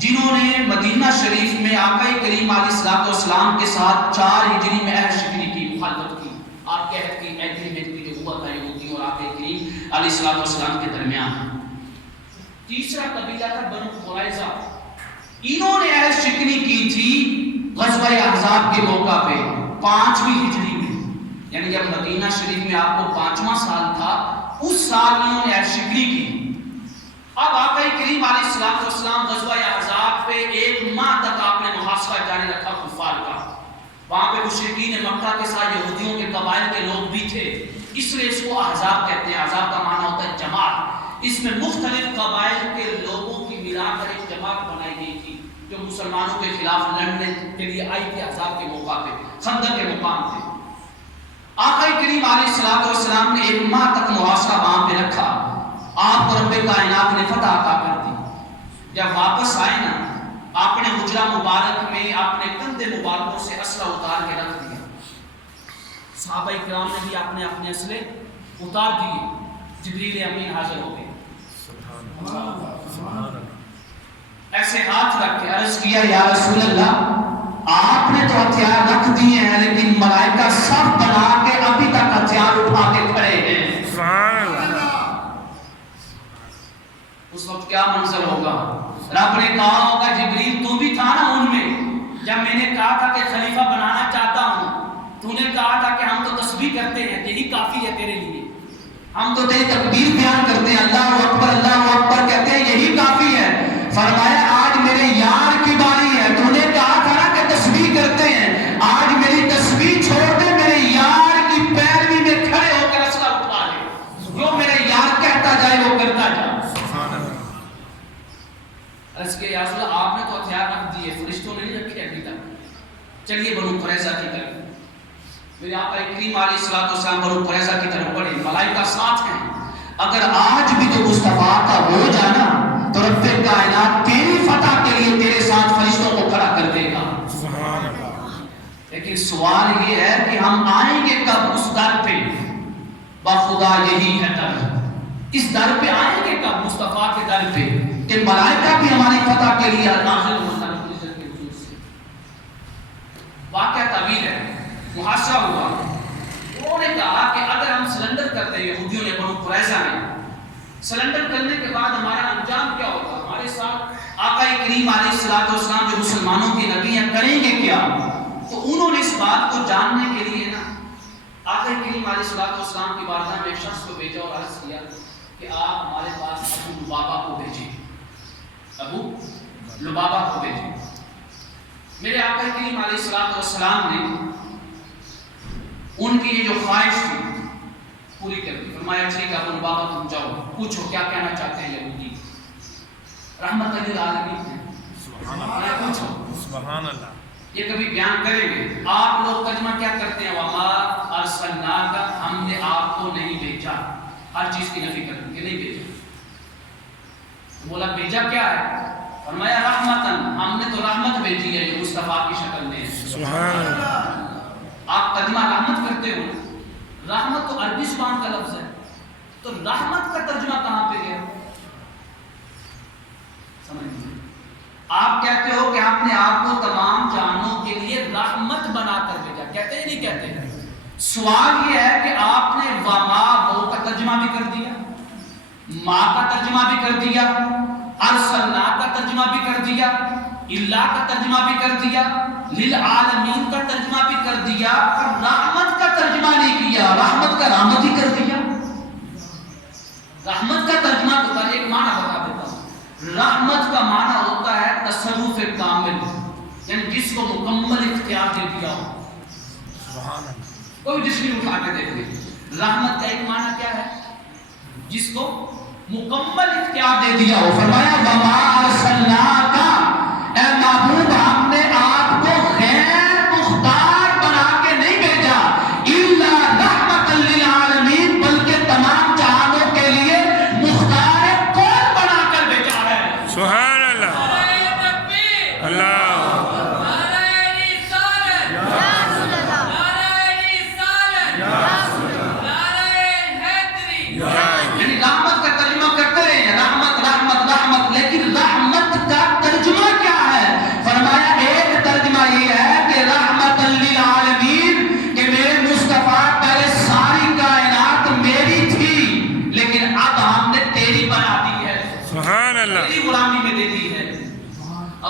جنہوں نے مدینہ شریف میں آقا کریم علیہ الصلوۃ والسلام کے ساتھ 4 ہجری میں عہد شکنی کی، مخالفت کی، آپ کے عہد کی ایگریمنٹ کی جو ہوا تھا یہودیوں اور آقا کریم علیہ الصلوۃ والسلام کے درمیان۔ تیسرا قبیلہ تھا بنو قریظہ، انہوں نے عہد شکنی کی تھی غزوہ احزاب کے موقع پہ 5ویں ہجری میں، یعنی جب مدینہ شریف میں آپ کو 5واں سال تھا، اس سال انہوں نے عہد شکنی کی۔ اب آقا کریم علیہ الصلوۃ والسلام غزوہ احزاب پہ 1 ماہ تک آپ نے محاصرہ جاری رکھا کفار کا، وہاں پہ مشرکین مکہ کے ساتھ یہودیوں کے قبائل کے لوگ بھی تھے، اس لیے اس کو احزاب کہتے ہیں۔ احزاب کا معنی ہوتا ہے جماعت، اس میں مختلف قبائل کے لوگوں کی ملا کر ایک جماعت بنائی گئی تھی جو مسلمانوں کے خلاف لڑنے کے لیے آئی تھی۔ احزاب کے موقع پہ خندق کے مقام پہ آقا کریم علیہ الصلوۃ والسلام نے 1 ماہ تک محاصرہ وہاں پہ رکھا، آپ کو رب کائنات نے فتح عطا کر دی۔ جب واپس آئے نا، آپ نے حجرہ مبارک میں اپنے کندھے مبارکوں سے اسلحہ اتار کے رکھ دیا، صحابہ کرام نے بھی اپنے اسلحے اتار دیے، جبریل امین حاضر ہو گئے، ایسے ہاتھ رکھ کے عرض کیا یا رسول اللہ آپ نے تو ہتھیار رکھ دیے ہیں لیکن ملائکہ سب بنا کے ابھی تک ہتھیار اٹھا کے کھڑے ہیں۔ سبحان اللہ۔ اس وقت کیا منظر ہوگا؟ رب نے کہا ہوگا جبریل تو بھی تھا نا ان میں، جب میں نے کہا تھا کہ خلیفہ بنانا چاہتا ہوں، تو نے کہا تھا کہ ہم تو تسبیح کرتے ہیں، یہی کافی ہے تیرے لیے، ہم تو تیری تکبیر بیان کرتے ہیں، اللہ اکبر کہتے ہیں، یہی کافی ہے۔ فرمایا آج میرے یار کی باری ہے، تو نے کہا تھا نا کہ تسبیح کرتے ہیں، آج میری تسبیح چھوڑ دے، میرے یار کی پیروی میں کھڑے ہو کر اسلحہ اٹھا لے، جو میرے یار کہتا جائے وہ کرتا جائے۔ عرض کہ یا رسول اللہ آپ نے تو ہتھیار رکھ دیے، فرشتوں نے نہیں رکھے ابھی تک، چلیے بنو قریظہ کی طرف۔ میرے آقا کریم علیہ الصلوۃ والسلام بنو قریظہ کی طرف بڑھے، ملائکہ ساتھ ہیں۔ اگر آج بھی تو مصطفیٰ کا ہو جانا تو رب کائنات تیری فتح کے لیے تیرے ساتھ فرشتوں کو کھڑا کر دے گا۔ لیکن سوال یہ ہے کہ ہم آئیں گے کب اس در پہ؟ بخدا یہی ہے در، اس در پہ آئیں گے کب؟ مصطفیٰ کے در پہ، کہ ملائکہ بھی ہماری فتح کے لیے نازل ہوتا ہے عزت کے وجود سے۔ واقعہ طویل ہے، محاصرہ ہوا، انہوں نے کہا کہ اگر ہم سلنڈر کرتے ہیں، یہودیوں نے بنو قریظہ نے سلنڈر کرنے کے بعد ہمارا انجام کیا ہوگا؟ ہمارے ساتھ آقا کریم علیہ الصلوۃ والسلام جو مسلمانوں کے نبی ہیں کریں گے کیا؟ تو انہوں نے اس بات کو جاننے کے لیے نا آقا کریم علیہ الصلوۃ والسلام کی بارگاہ میں ایک شخص کو بھیجا اور عرض کیا کہ آپ ہمارے پاس ابو لبابہ کو بھیجیں، ابو لبابہ کو بھیجیں۔ میرے آقا کریم علیہ الصلوۃ والسلام نے ان کی یہ جو خواہش تھی پوری کر دی، فرمایا ٹھیک ہے ابو لبابہ تم جاؤ، پوچھو کیا کہنا چاہتے ہیں یہودی، رحمت للعالمین ہے، پوچھو۔ سبحان اللہ۔ یہ کبھی بیان کریں گے، آپ لوگ ترجمہ کیا کرتے ہیں؟ وما ارسلناک، ہم نے آپ کو نہیں بھیجا، ہر چیز کی نفی کر دیں کہ نہیں بھیجا۔ بولا بھیجا کیا ہے؟ فرمایا رحمتن، ہم نے تو رحمت بھیجی ہے جو مصطفیٰ کی شکل میں ہے۔ سبحان اللہ۔ آپ ترجمہ رحمت کرتے ہو، رحمت تو عربی زبان کا لفظ ہے، تو رحمت کا ترجمہ کہاں پہ گیا؟ سمجھ لیجیے، آپ کہتے ہو کہ آپ نے آپ کو تمام جانوں کے لیے رحمت بنا کر بھیجا، کہتے ہیں نہیں کہتے ہیں؟ سوال یہ ہے کہ آپ نے وما وہ کا ترجمہ بھی کر دیا، ما کا ترجمہ بھی کر دیا، ارسلنا کا ترجمہ بھی کر دیا، اللہ کا ترجمہ بھی کر دیا، للعالمین کا ترجمہ بھی کر دیا، اور رحمت کا ترجمہ نہیں کیا، رحمت کا رحمت ہی کر دیا۔ رحمت کا ترجمہ تو ایک معنی بتا دیتا ہوں، رحمت کا معنی ہوتا ہے تصرف کامل، یعنی جس کو مکمل اختیار دے دیا ہو۔ کوئی جس بھی اٹھا کے دیکھ لیں، رحمت کا ایک معنی کیا ہے؟ جس کو مکمل اختیار دے دیا ہو۔ فرمایا وما ارسلناک، اے محبوب ہم نے آپ کو غیر مختار بنا کے نہیں بھیجا، الا رحمت للعالمین، بلکہ تمام جہانوں کے لیے مختار کون بنا کر بھیجا ہے۔ سبحان اللہ۔ اللہ۔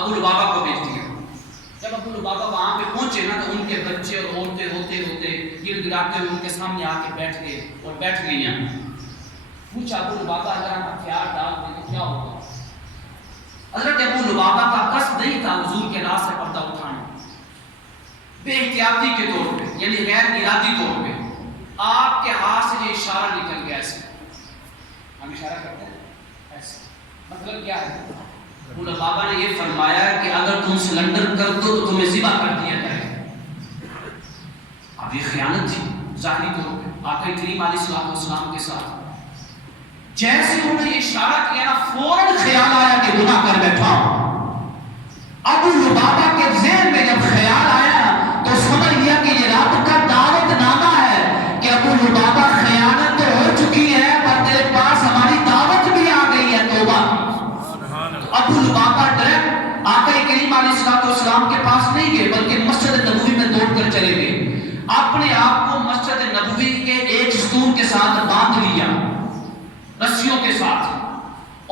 ابو لبابہ کو بھیج دیا. جب ابو لبابہ وہاں پہ پہنچے نا تو ان کے بچے اور عورتیں روتے روتے گر گراتے ہوئے ان کے سامنے آ کے بیٹھ گئے اور بیٹھ گئی ہیں. پوچھا ابو لبابہ اگر ہم ہتھیار ڈال دیں تو کیا ہوگا؟ حضرت ابو لبابہ کا قصد نہیں تھا حضور کے راہ سے پردہ اٹھانا. بے احتیاطی کے طور پہ یعنی غیر ارادی طور پہ آپ کے ہاتھ سے یہ اشارہ نکل گیا. ایسے ہم اشارہ کرتے ہیں ایسے. مطلب کیا ہے؟ ابو لبابہ نے یہ فرمایا کہ اگر تم سلنڈر کر دو تو تمہیں ذبح کر دیا جائے گا. اب یہ خیانت تھی ظاہری طور پہ آقا کریم علیہ السلام کے ساتھ. جیسے انہوں نے یہ اشارہ کیا نا فوراً خیال آیا کہ گناہ کر بیٹھا ہوں. ابو لبابہ کے ذہن میں جب خیال آیا تو سمجھ لیا کہ یہ رب کا دعوت نامہ ہے کہ ابو لبابہ خیانت تو ہو چکی ہے پر تیرے پاس ہماری دعوت بھی آ گئی ہے توبہ. ابو لبابہ ڈائریکٹ آقا کریم علیہ السلام کے پاس نہیں گئے بلکہ مسجد نبوی میں دوڑ کر چلے گئے. اپنے آپ کو مسجد نبوی کے ایک ستون کے ساتھ باندھ لیا رسیوں کے ساتھ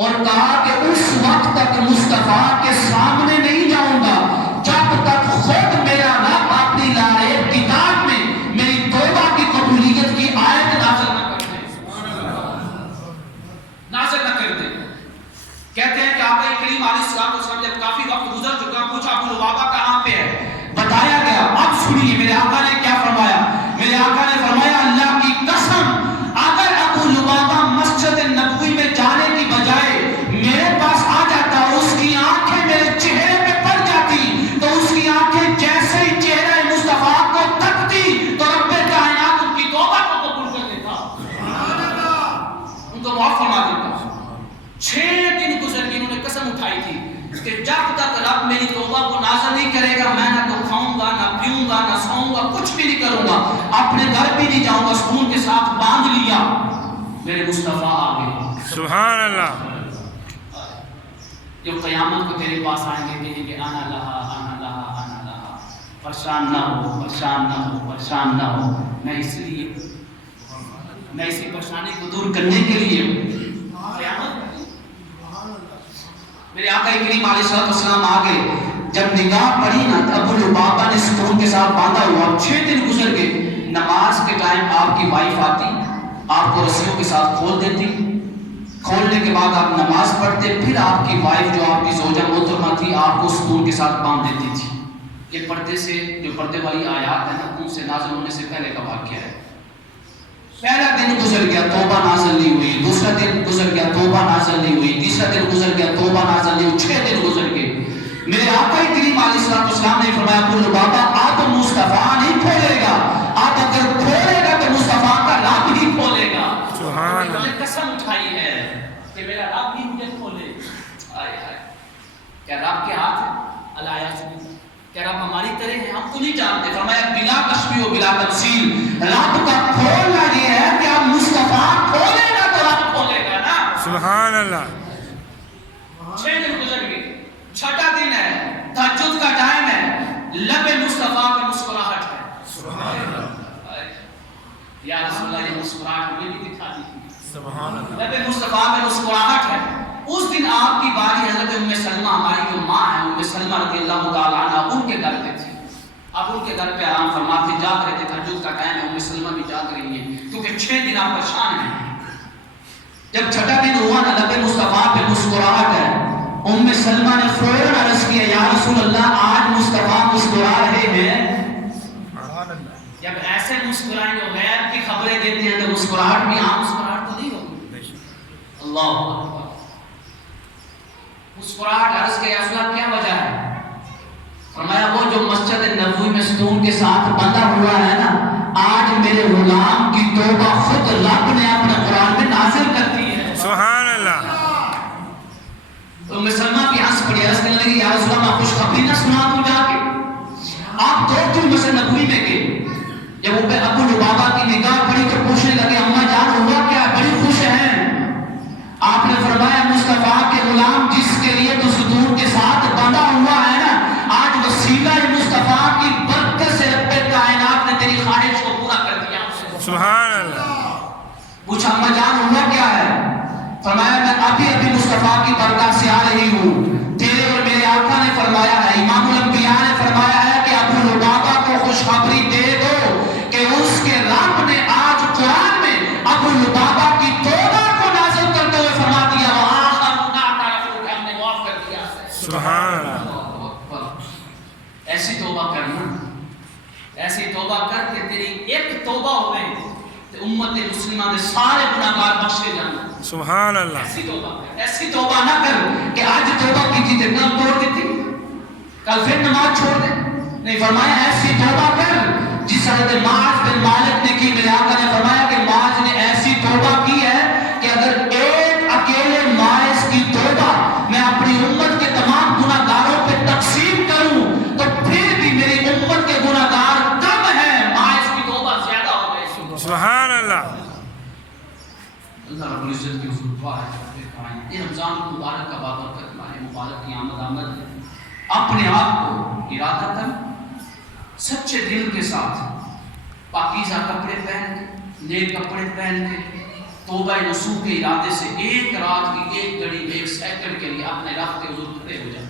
اور کہا کہ اس وقت تک مصطفیٰ کے سامنے نہیں جاؤں گا جب تک خود میرا رب اپنی لائق کتاب میں میری توبہ کی قبولیت کی آیت نازل نہ کر دے. کہتے ہیں کہ آقا کریم علیہ السلام جب کافی وقت گزر چکا پوچھا ابو لبابہ کہاں پہ ہے؟ بتایا گیا. اب سنیے میرے آقا نے کیا فرمایا. میرے آقا نے فرمایا اللہ کی قسم اگر ابو لبابہ مسجد نبوی میں جانے کی بجائے میرے پاس آ جاتا اس کی آنکھیں میرے چہرے پہ پڑ جاتی تو اس کی آنکھیں جیسے ہی چہرہ مصطفیٰ کو تکتی تو رب کائنات ان کی توبہ کو قبول کر دیتا ان کو معاف فرما دیتا. 6 دن گزر کے انہوں نے قسم اٹھائی تھی کہ جب تک رب میری توبہ کو نازل نہیں کرے گا میں نہ تو کھاؤں گا نہ پیوں گا نہ سوؤں گا کچھ بھی نہیں کروں گا. اپنے گھر بھی نہیں جاؤں گا. سکون کے ساتھ باندھ لیا. میرے مصطفیٰ آ گئے سبحان اللہ. جو قیامت کو تیرے پاس آئیں گے کہیں گے آنا لہا آنا لہا آنا لہا. پریشان نہ ہو پریشان نہ ہو پریشان نہ ہو. میں اسی پریشانی کو دور کرنے کے لیے قیامت میرے آقا کریم علیہ السلام آ گئے. جب نگاہ پڑی نا تو ابو لبابہ نے ستون کے ساتھ باندھا ہوا. 6 دن گزر گئے. نماز کے ٹائم آپ کی وائف آتی آپ کو رسیوں کے ساتھ کھول دیتی. کھولنے کے بعد آپ نماز پڑھتے پھر آپ کی وائف جو آپ کی زوجہ محترمہ تھی آپ کو ستون کے ساتھ باندھ دیتی تھی. یہ پردے سے جو پردے والی آیات ہے نا ان سے نازل ہونے سے پہلے کا واقعہ ہے. پہلا دن گزر گیا توبہ نازل نہیں ہوئی. دوسرا دن گزر گیا توبہ نازل نہیں ہوئی. تیسرا دن گزر گیا توبہ نازل نہیں ہوئی. 6 دن گزر گئے. میرے آقا کریم علیہ السلام نے فرمایا ابو لبابہ اب مصطفیٰ نہیں کھولے گا. اب اگر کھولے گا تو مصطفیٰ کا رب ہی کھولے گا. سبحان اللہ. قسم اٹھائی ہے کہ میرا رب ہی مجھے کھولے. کیا رب کے ہاتھ ہے؟ اللہ کیا رب ہماری طرح ہے؟ ہم تو نہیں جانتے. فرمایا بلا تشبیہ و بلا تمثیل رب کا کھولنا یہ ہے کہ اب مصطفیٰ کھولے گا تو رب کھولے گا نا. سبحان اللہ. 6 دن گزر گئے. 6واں دن ہے تہجد کا ٹائم ہے. لب مصطفیٰ پہ مسکراہٹ ہے. سبحان اللہ. یا رسول اللہ یہ مسکراہٹ ہمیں بھی دکھا دی. سبحان اللہ. لب مصطفیٰ پہ مسکراہٹ ہے. اس دن آپ کی باری حضرت ام سلمہ ہماری جو ماں ہے ام سلمہ رضی اللہ تعالی عنہ ان کے گھر پہ تھی. آپ ان کے گھر پہ آرام فرماتے جاگ رہے تھے. تہجد کا ٹائم ہے. ام سلمہ بھی جاگ رہی ہیں کیونکہ 6 دن آپ پریشان ہیں. جب 6واں دن ہوا نا لب مصطفیٰ پہ مسکراہٹ ہے. ام سلمہ نے فوراً عرض کیا یا رسول اللہ آج مصطفیٰ مسکرا رہے ہیں. جب ایسے مسکرائیں جو غیر کی خبریں دیتے ہیں تو مسکراہٹ بھی عام مسکراہٹ تو نہیں ہوگی. اللہ اکبر. مسکراہٹ عرض کیا یا رسول اللہ کیا وجہ ہے؟ فرمایا وہ جو مسجد نبوی میں ستون کے ساتھ بندہ ہوا ہے نا آج میرے غلام کی توبہ خود رب نے اپنے قرآن میں نازل کر دی ہے. سبحان اللہ. ام سلمہ بھی ہنس پڑی. عرض کرنے لگی یا رسول اللہ میں خوشخبری نہ سنا دوں جا کے. آپ دوڑ کیوں مسجد نبوی میں گئے؟ جب ابو لبابہ کی نگاہ پڑی تو پوچھنے لگے اماں جان ہوا کیا بڑی خوش ہیں؟ آپ نے فرمایا مصطفیٰ کے غلام جس کے لیے تو ستون کے ساتھ بندھا ہوا ہے نا آج وسیلہ مصطفیٰ کی برکت سے رب کائنات نے تیری خواہش کو پورا کر دیا. سبحان اللہ. پوچھا اماں جان ہوا کیا ہے؟ فرمایا میں ابھی مصطفیٰ کی برکت سے آ رہی ہوں. تیرے اور میرے آقا نے فرمایا توبہ کرنا، ایسی توبہ کر کے تیری ایک توبہ ہوئے تو امت مسلمہ دے سارے گناہگار بخشے جانا۔ سبحان اللہ۔ ایسی توبہ کر، ایسی توبہ نہ کر کہ آج توبہ کی تھی تو کل توڑ دیتی، کل پھر نماز چھوڑ دے۔ نہیں، فرمایا ایسی توبہ کر جس حضرت معاذ بن مالک نے کی۔ میرے آقا نے فرمایا کہ معاذ نے ایسی توبہ کی ہے کہ اگر ایک اکیلے معاذ کی توبہ میں اپنی امت کے تمام گناہگاروں پہ تقسیم کروں تو پھر بھی میری امت کے گناہگار کم ہیں، معاذ کی توبہ زیادہ ہو گئی۔ سبحان اللہ۔ اللہ رب العزت کی حضور دعا ہے کہ رمضان مبارک کا بابرکت ماہ مبارک کی آمد ہے، اپنے آپ کو ارادتاً سچے دل کے ساتھ پاکیزہ کپڑے پہن کے، نیک کپڑے پہن کے، توبہ نصوح کے ارادے سے ایک رات کی ایک گھڑی میں ایک سیکنڈ کے لیے اپنے رب کے حضور کھڑے ہو جائیں،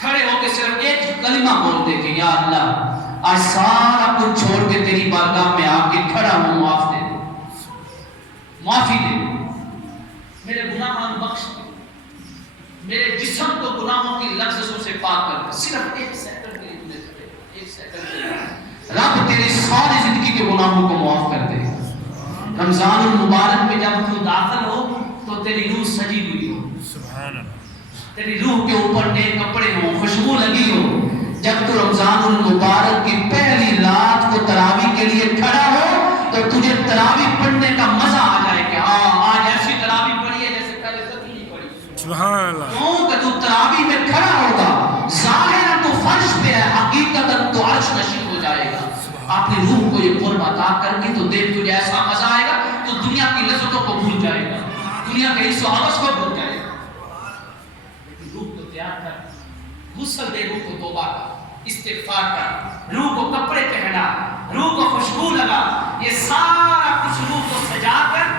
کھڑے ہو کے صرف ایک کلمہ بول دے کہ یا اللہ آج سارا کچھ چھوڑ کے تیری بارگاہ میں آ کے کھڑا ہوں، معاف دے دے، معافی دے دے، میرے گناہان بخش دے، میرے جسم کو گناہوں کی لفظوں سے پاک کر دے۔ صرف ایک سیکنڈ کے لیے تجھے کھڑے، ایک سیکنڈ کے لیے رب تیری ساری زندگی کے گناہوں کو معاف کر دے۔ رمضان المبارک میں جب تو داخل ہو تو تیری روح سجی ہوئی ہو، سبحان اللہ۔ تیری روح کے اوپر نئے کپڑے ہوں، خوشبو لگی ہو۔ جب تو رمضان المبارک کی پہلی رات کو تراویح کے لیے کھڑا ہو تو تجھے تراویح پڑھنے کا مزہ آ جائے کہ ہاں آج ایسی تراویح پڑھی ہے جیسے پہلے کبھی نہیں پڑھی۔ سبحان اللہ۔ کیوں کہ تو تراویح میں کھڑا ہوگا، ظاہراً تو فرش پہ ہے، حقیقتاً تو عرش نشین ہو جائے گا۔ اپنی روح کو یہ قرب عطا کر کے تو دیکھ تجھے ایسا مزہ آئے گا تو دنیا کی لذتوں کو بھول جائے گا، دنیا کے حصوں حوث کو بھول جائے گا۔ لیکن روح کو تیار کر، غسل دے روح کو، توبہ کا، استغفار کا، روح کو کپڑے پہنا، روح کو خوشبو لگا، یہ سارا کچھ روح کو سجا کر،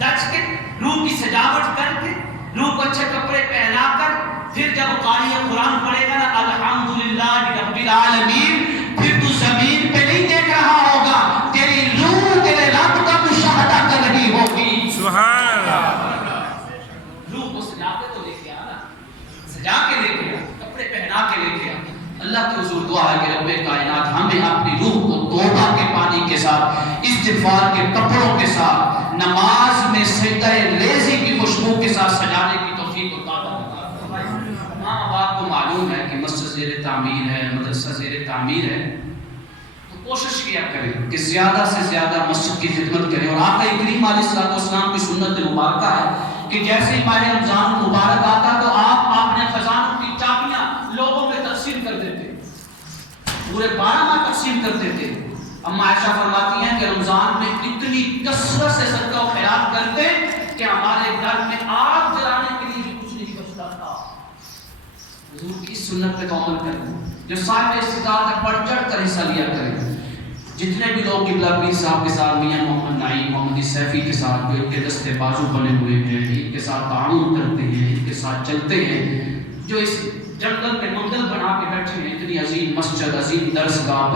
دج کے، روح کی سجاوٹ کر کے، روح کو اچھے کپڑے پہنا کر، پھر جب قاری قرآن پڑھے گا نا الحمدللہ رب العالمین، پھر تو زمین پہ نہیں دیکھ رہا ہوگا، تیری روح تیرے رب کا مشاہدہ کر رہی ہوگی۔ سبحان اللہ۔ روح کو سجا کے تو لے کے آنا، سجا کے لے کے آ، کپڑے پہنا کے لے کے آ۔ اللہ کی حضور دعا ہے کہ رب کائنات ہمیں اپنی روح کو توبہ کے پانی کے ساتھ، استغفار کے کپڑوں کے ساتھ، نماز میں سجدہ لیزی کی خوشبو کے ساتھ سجانے کی توفیق عطا فرمائے۔ ماں باپ کو معلوم ہے کہ مسجد زیر تعمیر ہے، مدرسہ زیر تعمیر ہے، تو کوشش کیا کریں کہ زیادہ سے زیادہ مسجد کی خدمت کریں۔ اور آقا کریم علیہ الصلوۃ والسلام کی سنت مبارکہ ہے کہ جیسے ہی ماہ رمضان مبارک آتا تو آپ اپنے خزانوں کی چابیاں لوگوں میں تقسیم کر دیتے، پورے 12 ماہ تقسیم کرتے تھے۔ اما عائشہ فرماتی ہیں کہ رمضان میں اتنی کثرت سے صدقہ و خیرات کرتے کہ ہمارے گھر میں آگ جلانے کے لیے بھی کچھ نہیں بچتا تھا۔ حضور کی سنت پہ عمل کریں، جو صاحب استطاعت ہے بڑھ چڑھ کر حصہ لیا کریں۔ جتنے بھی لوگ قبلہ پیر صاحب کے ساتھ، میاں محمد نعیم محمد سیفی کے ساتھ جو ان کے دستے بازو بنے ہوئے ہیں، ان کے ساتھ تعاون کرتے ہیں، ان کے ساتھ چلتے ہیں، جو اس جنگل میں منگل بنا کے بیٹھے ہیں، اتنی عظیم مسجد، عظیم درسگاہ،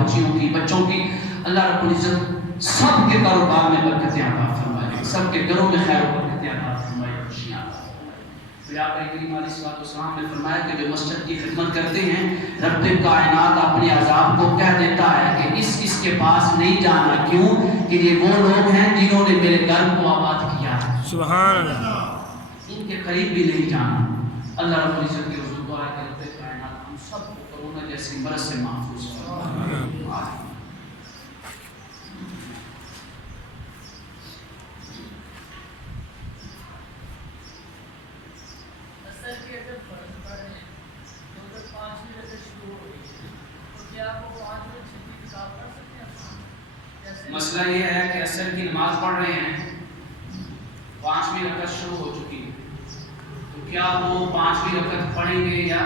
بچوں کی اللہ رب العزت سب کے کاروبار میں برکتیں عطا فرمائے، سب کے گھروں میں خیر و برکتیں عطا فرمائے، خوشیاں عطا فرمائے۔ پھر آپ کریم علیہ الصلوۃ والسلام نے فرمایا کہ جو مسجد کی خدمت کرتے ہیں، رب کائنات اپنے عذاب کو کہہ دیتا ہے کہ اس کے پاس نہیں جانا، کیوں کہ یہ وہ لوگ ہیں جنہوں نے میرے گھر کو آباد کیا ہے، سبحان اللہ۔ ان کے قریب بھی نہیں جانا۔ اللہ رب العزت کی حضور دعا ہے کہ رب کائنات ہم سب کو کرونا جیسی مرض سے محفوظ فرمائے۔ مسئلہ یہ ہے کہ عصر کی نماز پڑھ رہے ہیں، 5ویں رکعت شروع ہو چکی ہے، تو کیا وہ 5ویں رکعت پڑھیں گے یا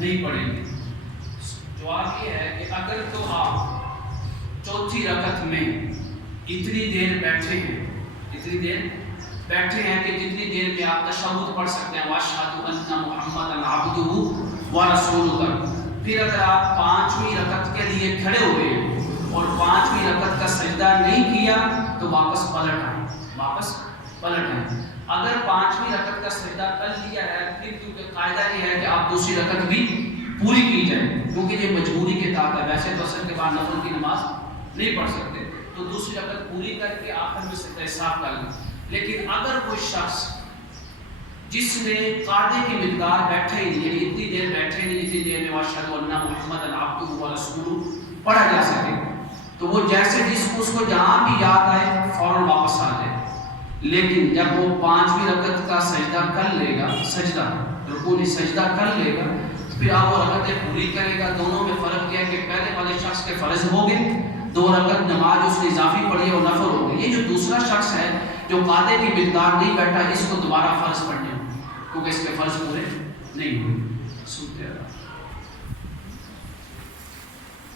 نہیں پڑھیں گے؟ جواب یہ ہے کہ اگر تو آپ چوتھی رکعت میں اتنی دیر بیٹھے ہیں کہ جتنی دیر میں آپ تشہد پڑھ سکتے ہیں، وَأَشْهَدُ أَنَّ مُحَمَّدًا عَبْدُهُ وَرَسُولُهُ، پھر اگر آپ 5ویں رکعت کے لیے کھڑے ہوئے اور 5ویں رکعت کا سجدہ نہیں کیا تو واپس پلٹ آئیں۔ اگر 5ویں رکعت کا سجدہ کر لیا ہے، پھر کیونکہ قاعدہ یہ ہے کہ آپ دوسری رکعت بھی پوری کی جائے، کیونکہ یہ مجبوری کے تحت ہے۔ ویسے تو عصر کے بعد نفل کی نماز نہیں پڑھ سکتے، تو دوسری رکعت پوری کر کے آخر میں سجدہ سہو کر لیں۔ لیکن اگر کوئی شخص جس نے قاعدے کی مقدار بیٹھے ہی نہیں، یعنی اتنی دیر بیٹھے نہیں جتنی دیر میں واشہد ان محمدًا عبدہ ورسولہ پڑھا جا سکے، تو وہ جیسے جس کو اس کو جہاں بھی یاد آئے فوراً واپس آ جائے۔ لیکن جب وہ 5ویں رکعت کا سجدہ کر لے گا، سجدہ رکوع نہیں سجدہ کر لے گا، پھر آپ وہ رکعتیں پوری کرے گا۔ دونوں میں فرق کیا ہے کہ پہلے والے شخص کے فرض ہو گئے، 2 رکعت نماز اس نے اضافی پڑھی ہے وہ نفل ہو گئی۔ یہ جو دوسرا شخص ہے جو قاعدے کی مقدار نہیں بیٹھا، اس کو دوبارہ فرض پڑھنے ہوں، کیونکہ اس کے فرض پورے نہیں ہوئے۔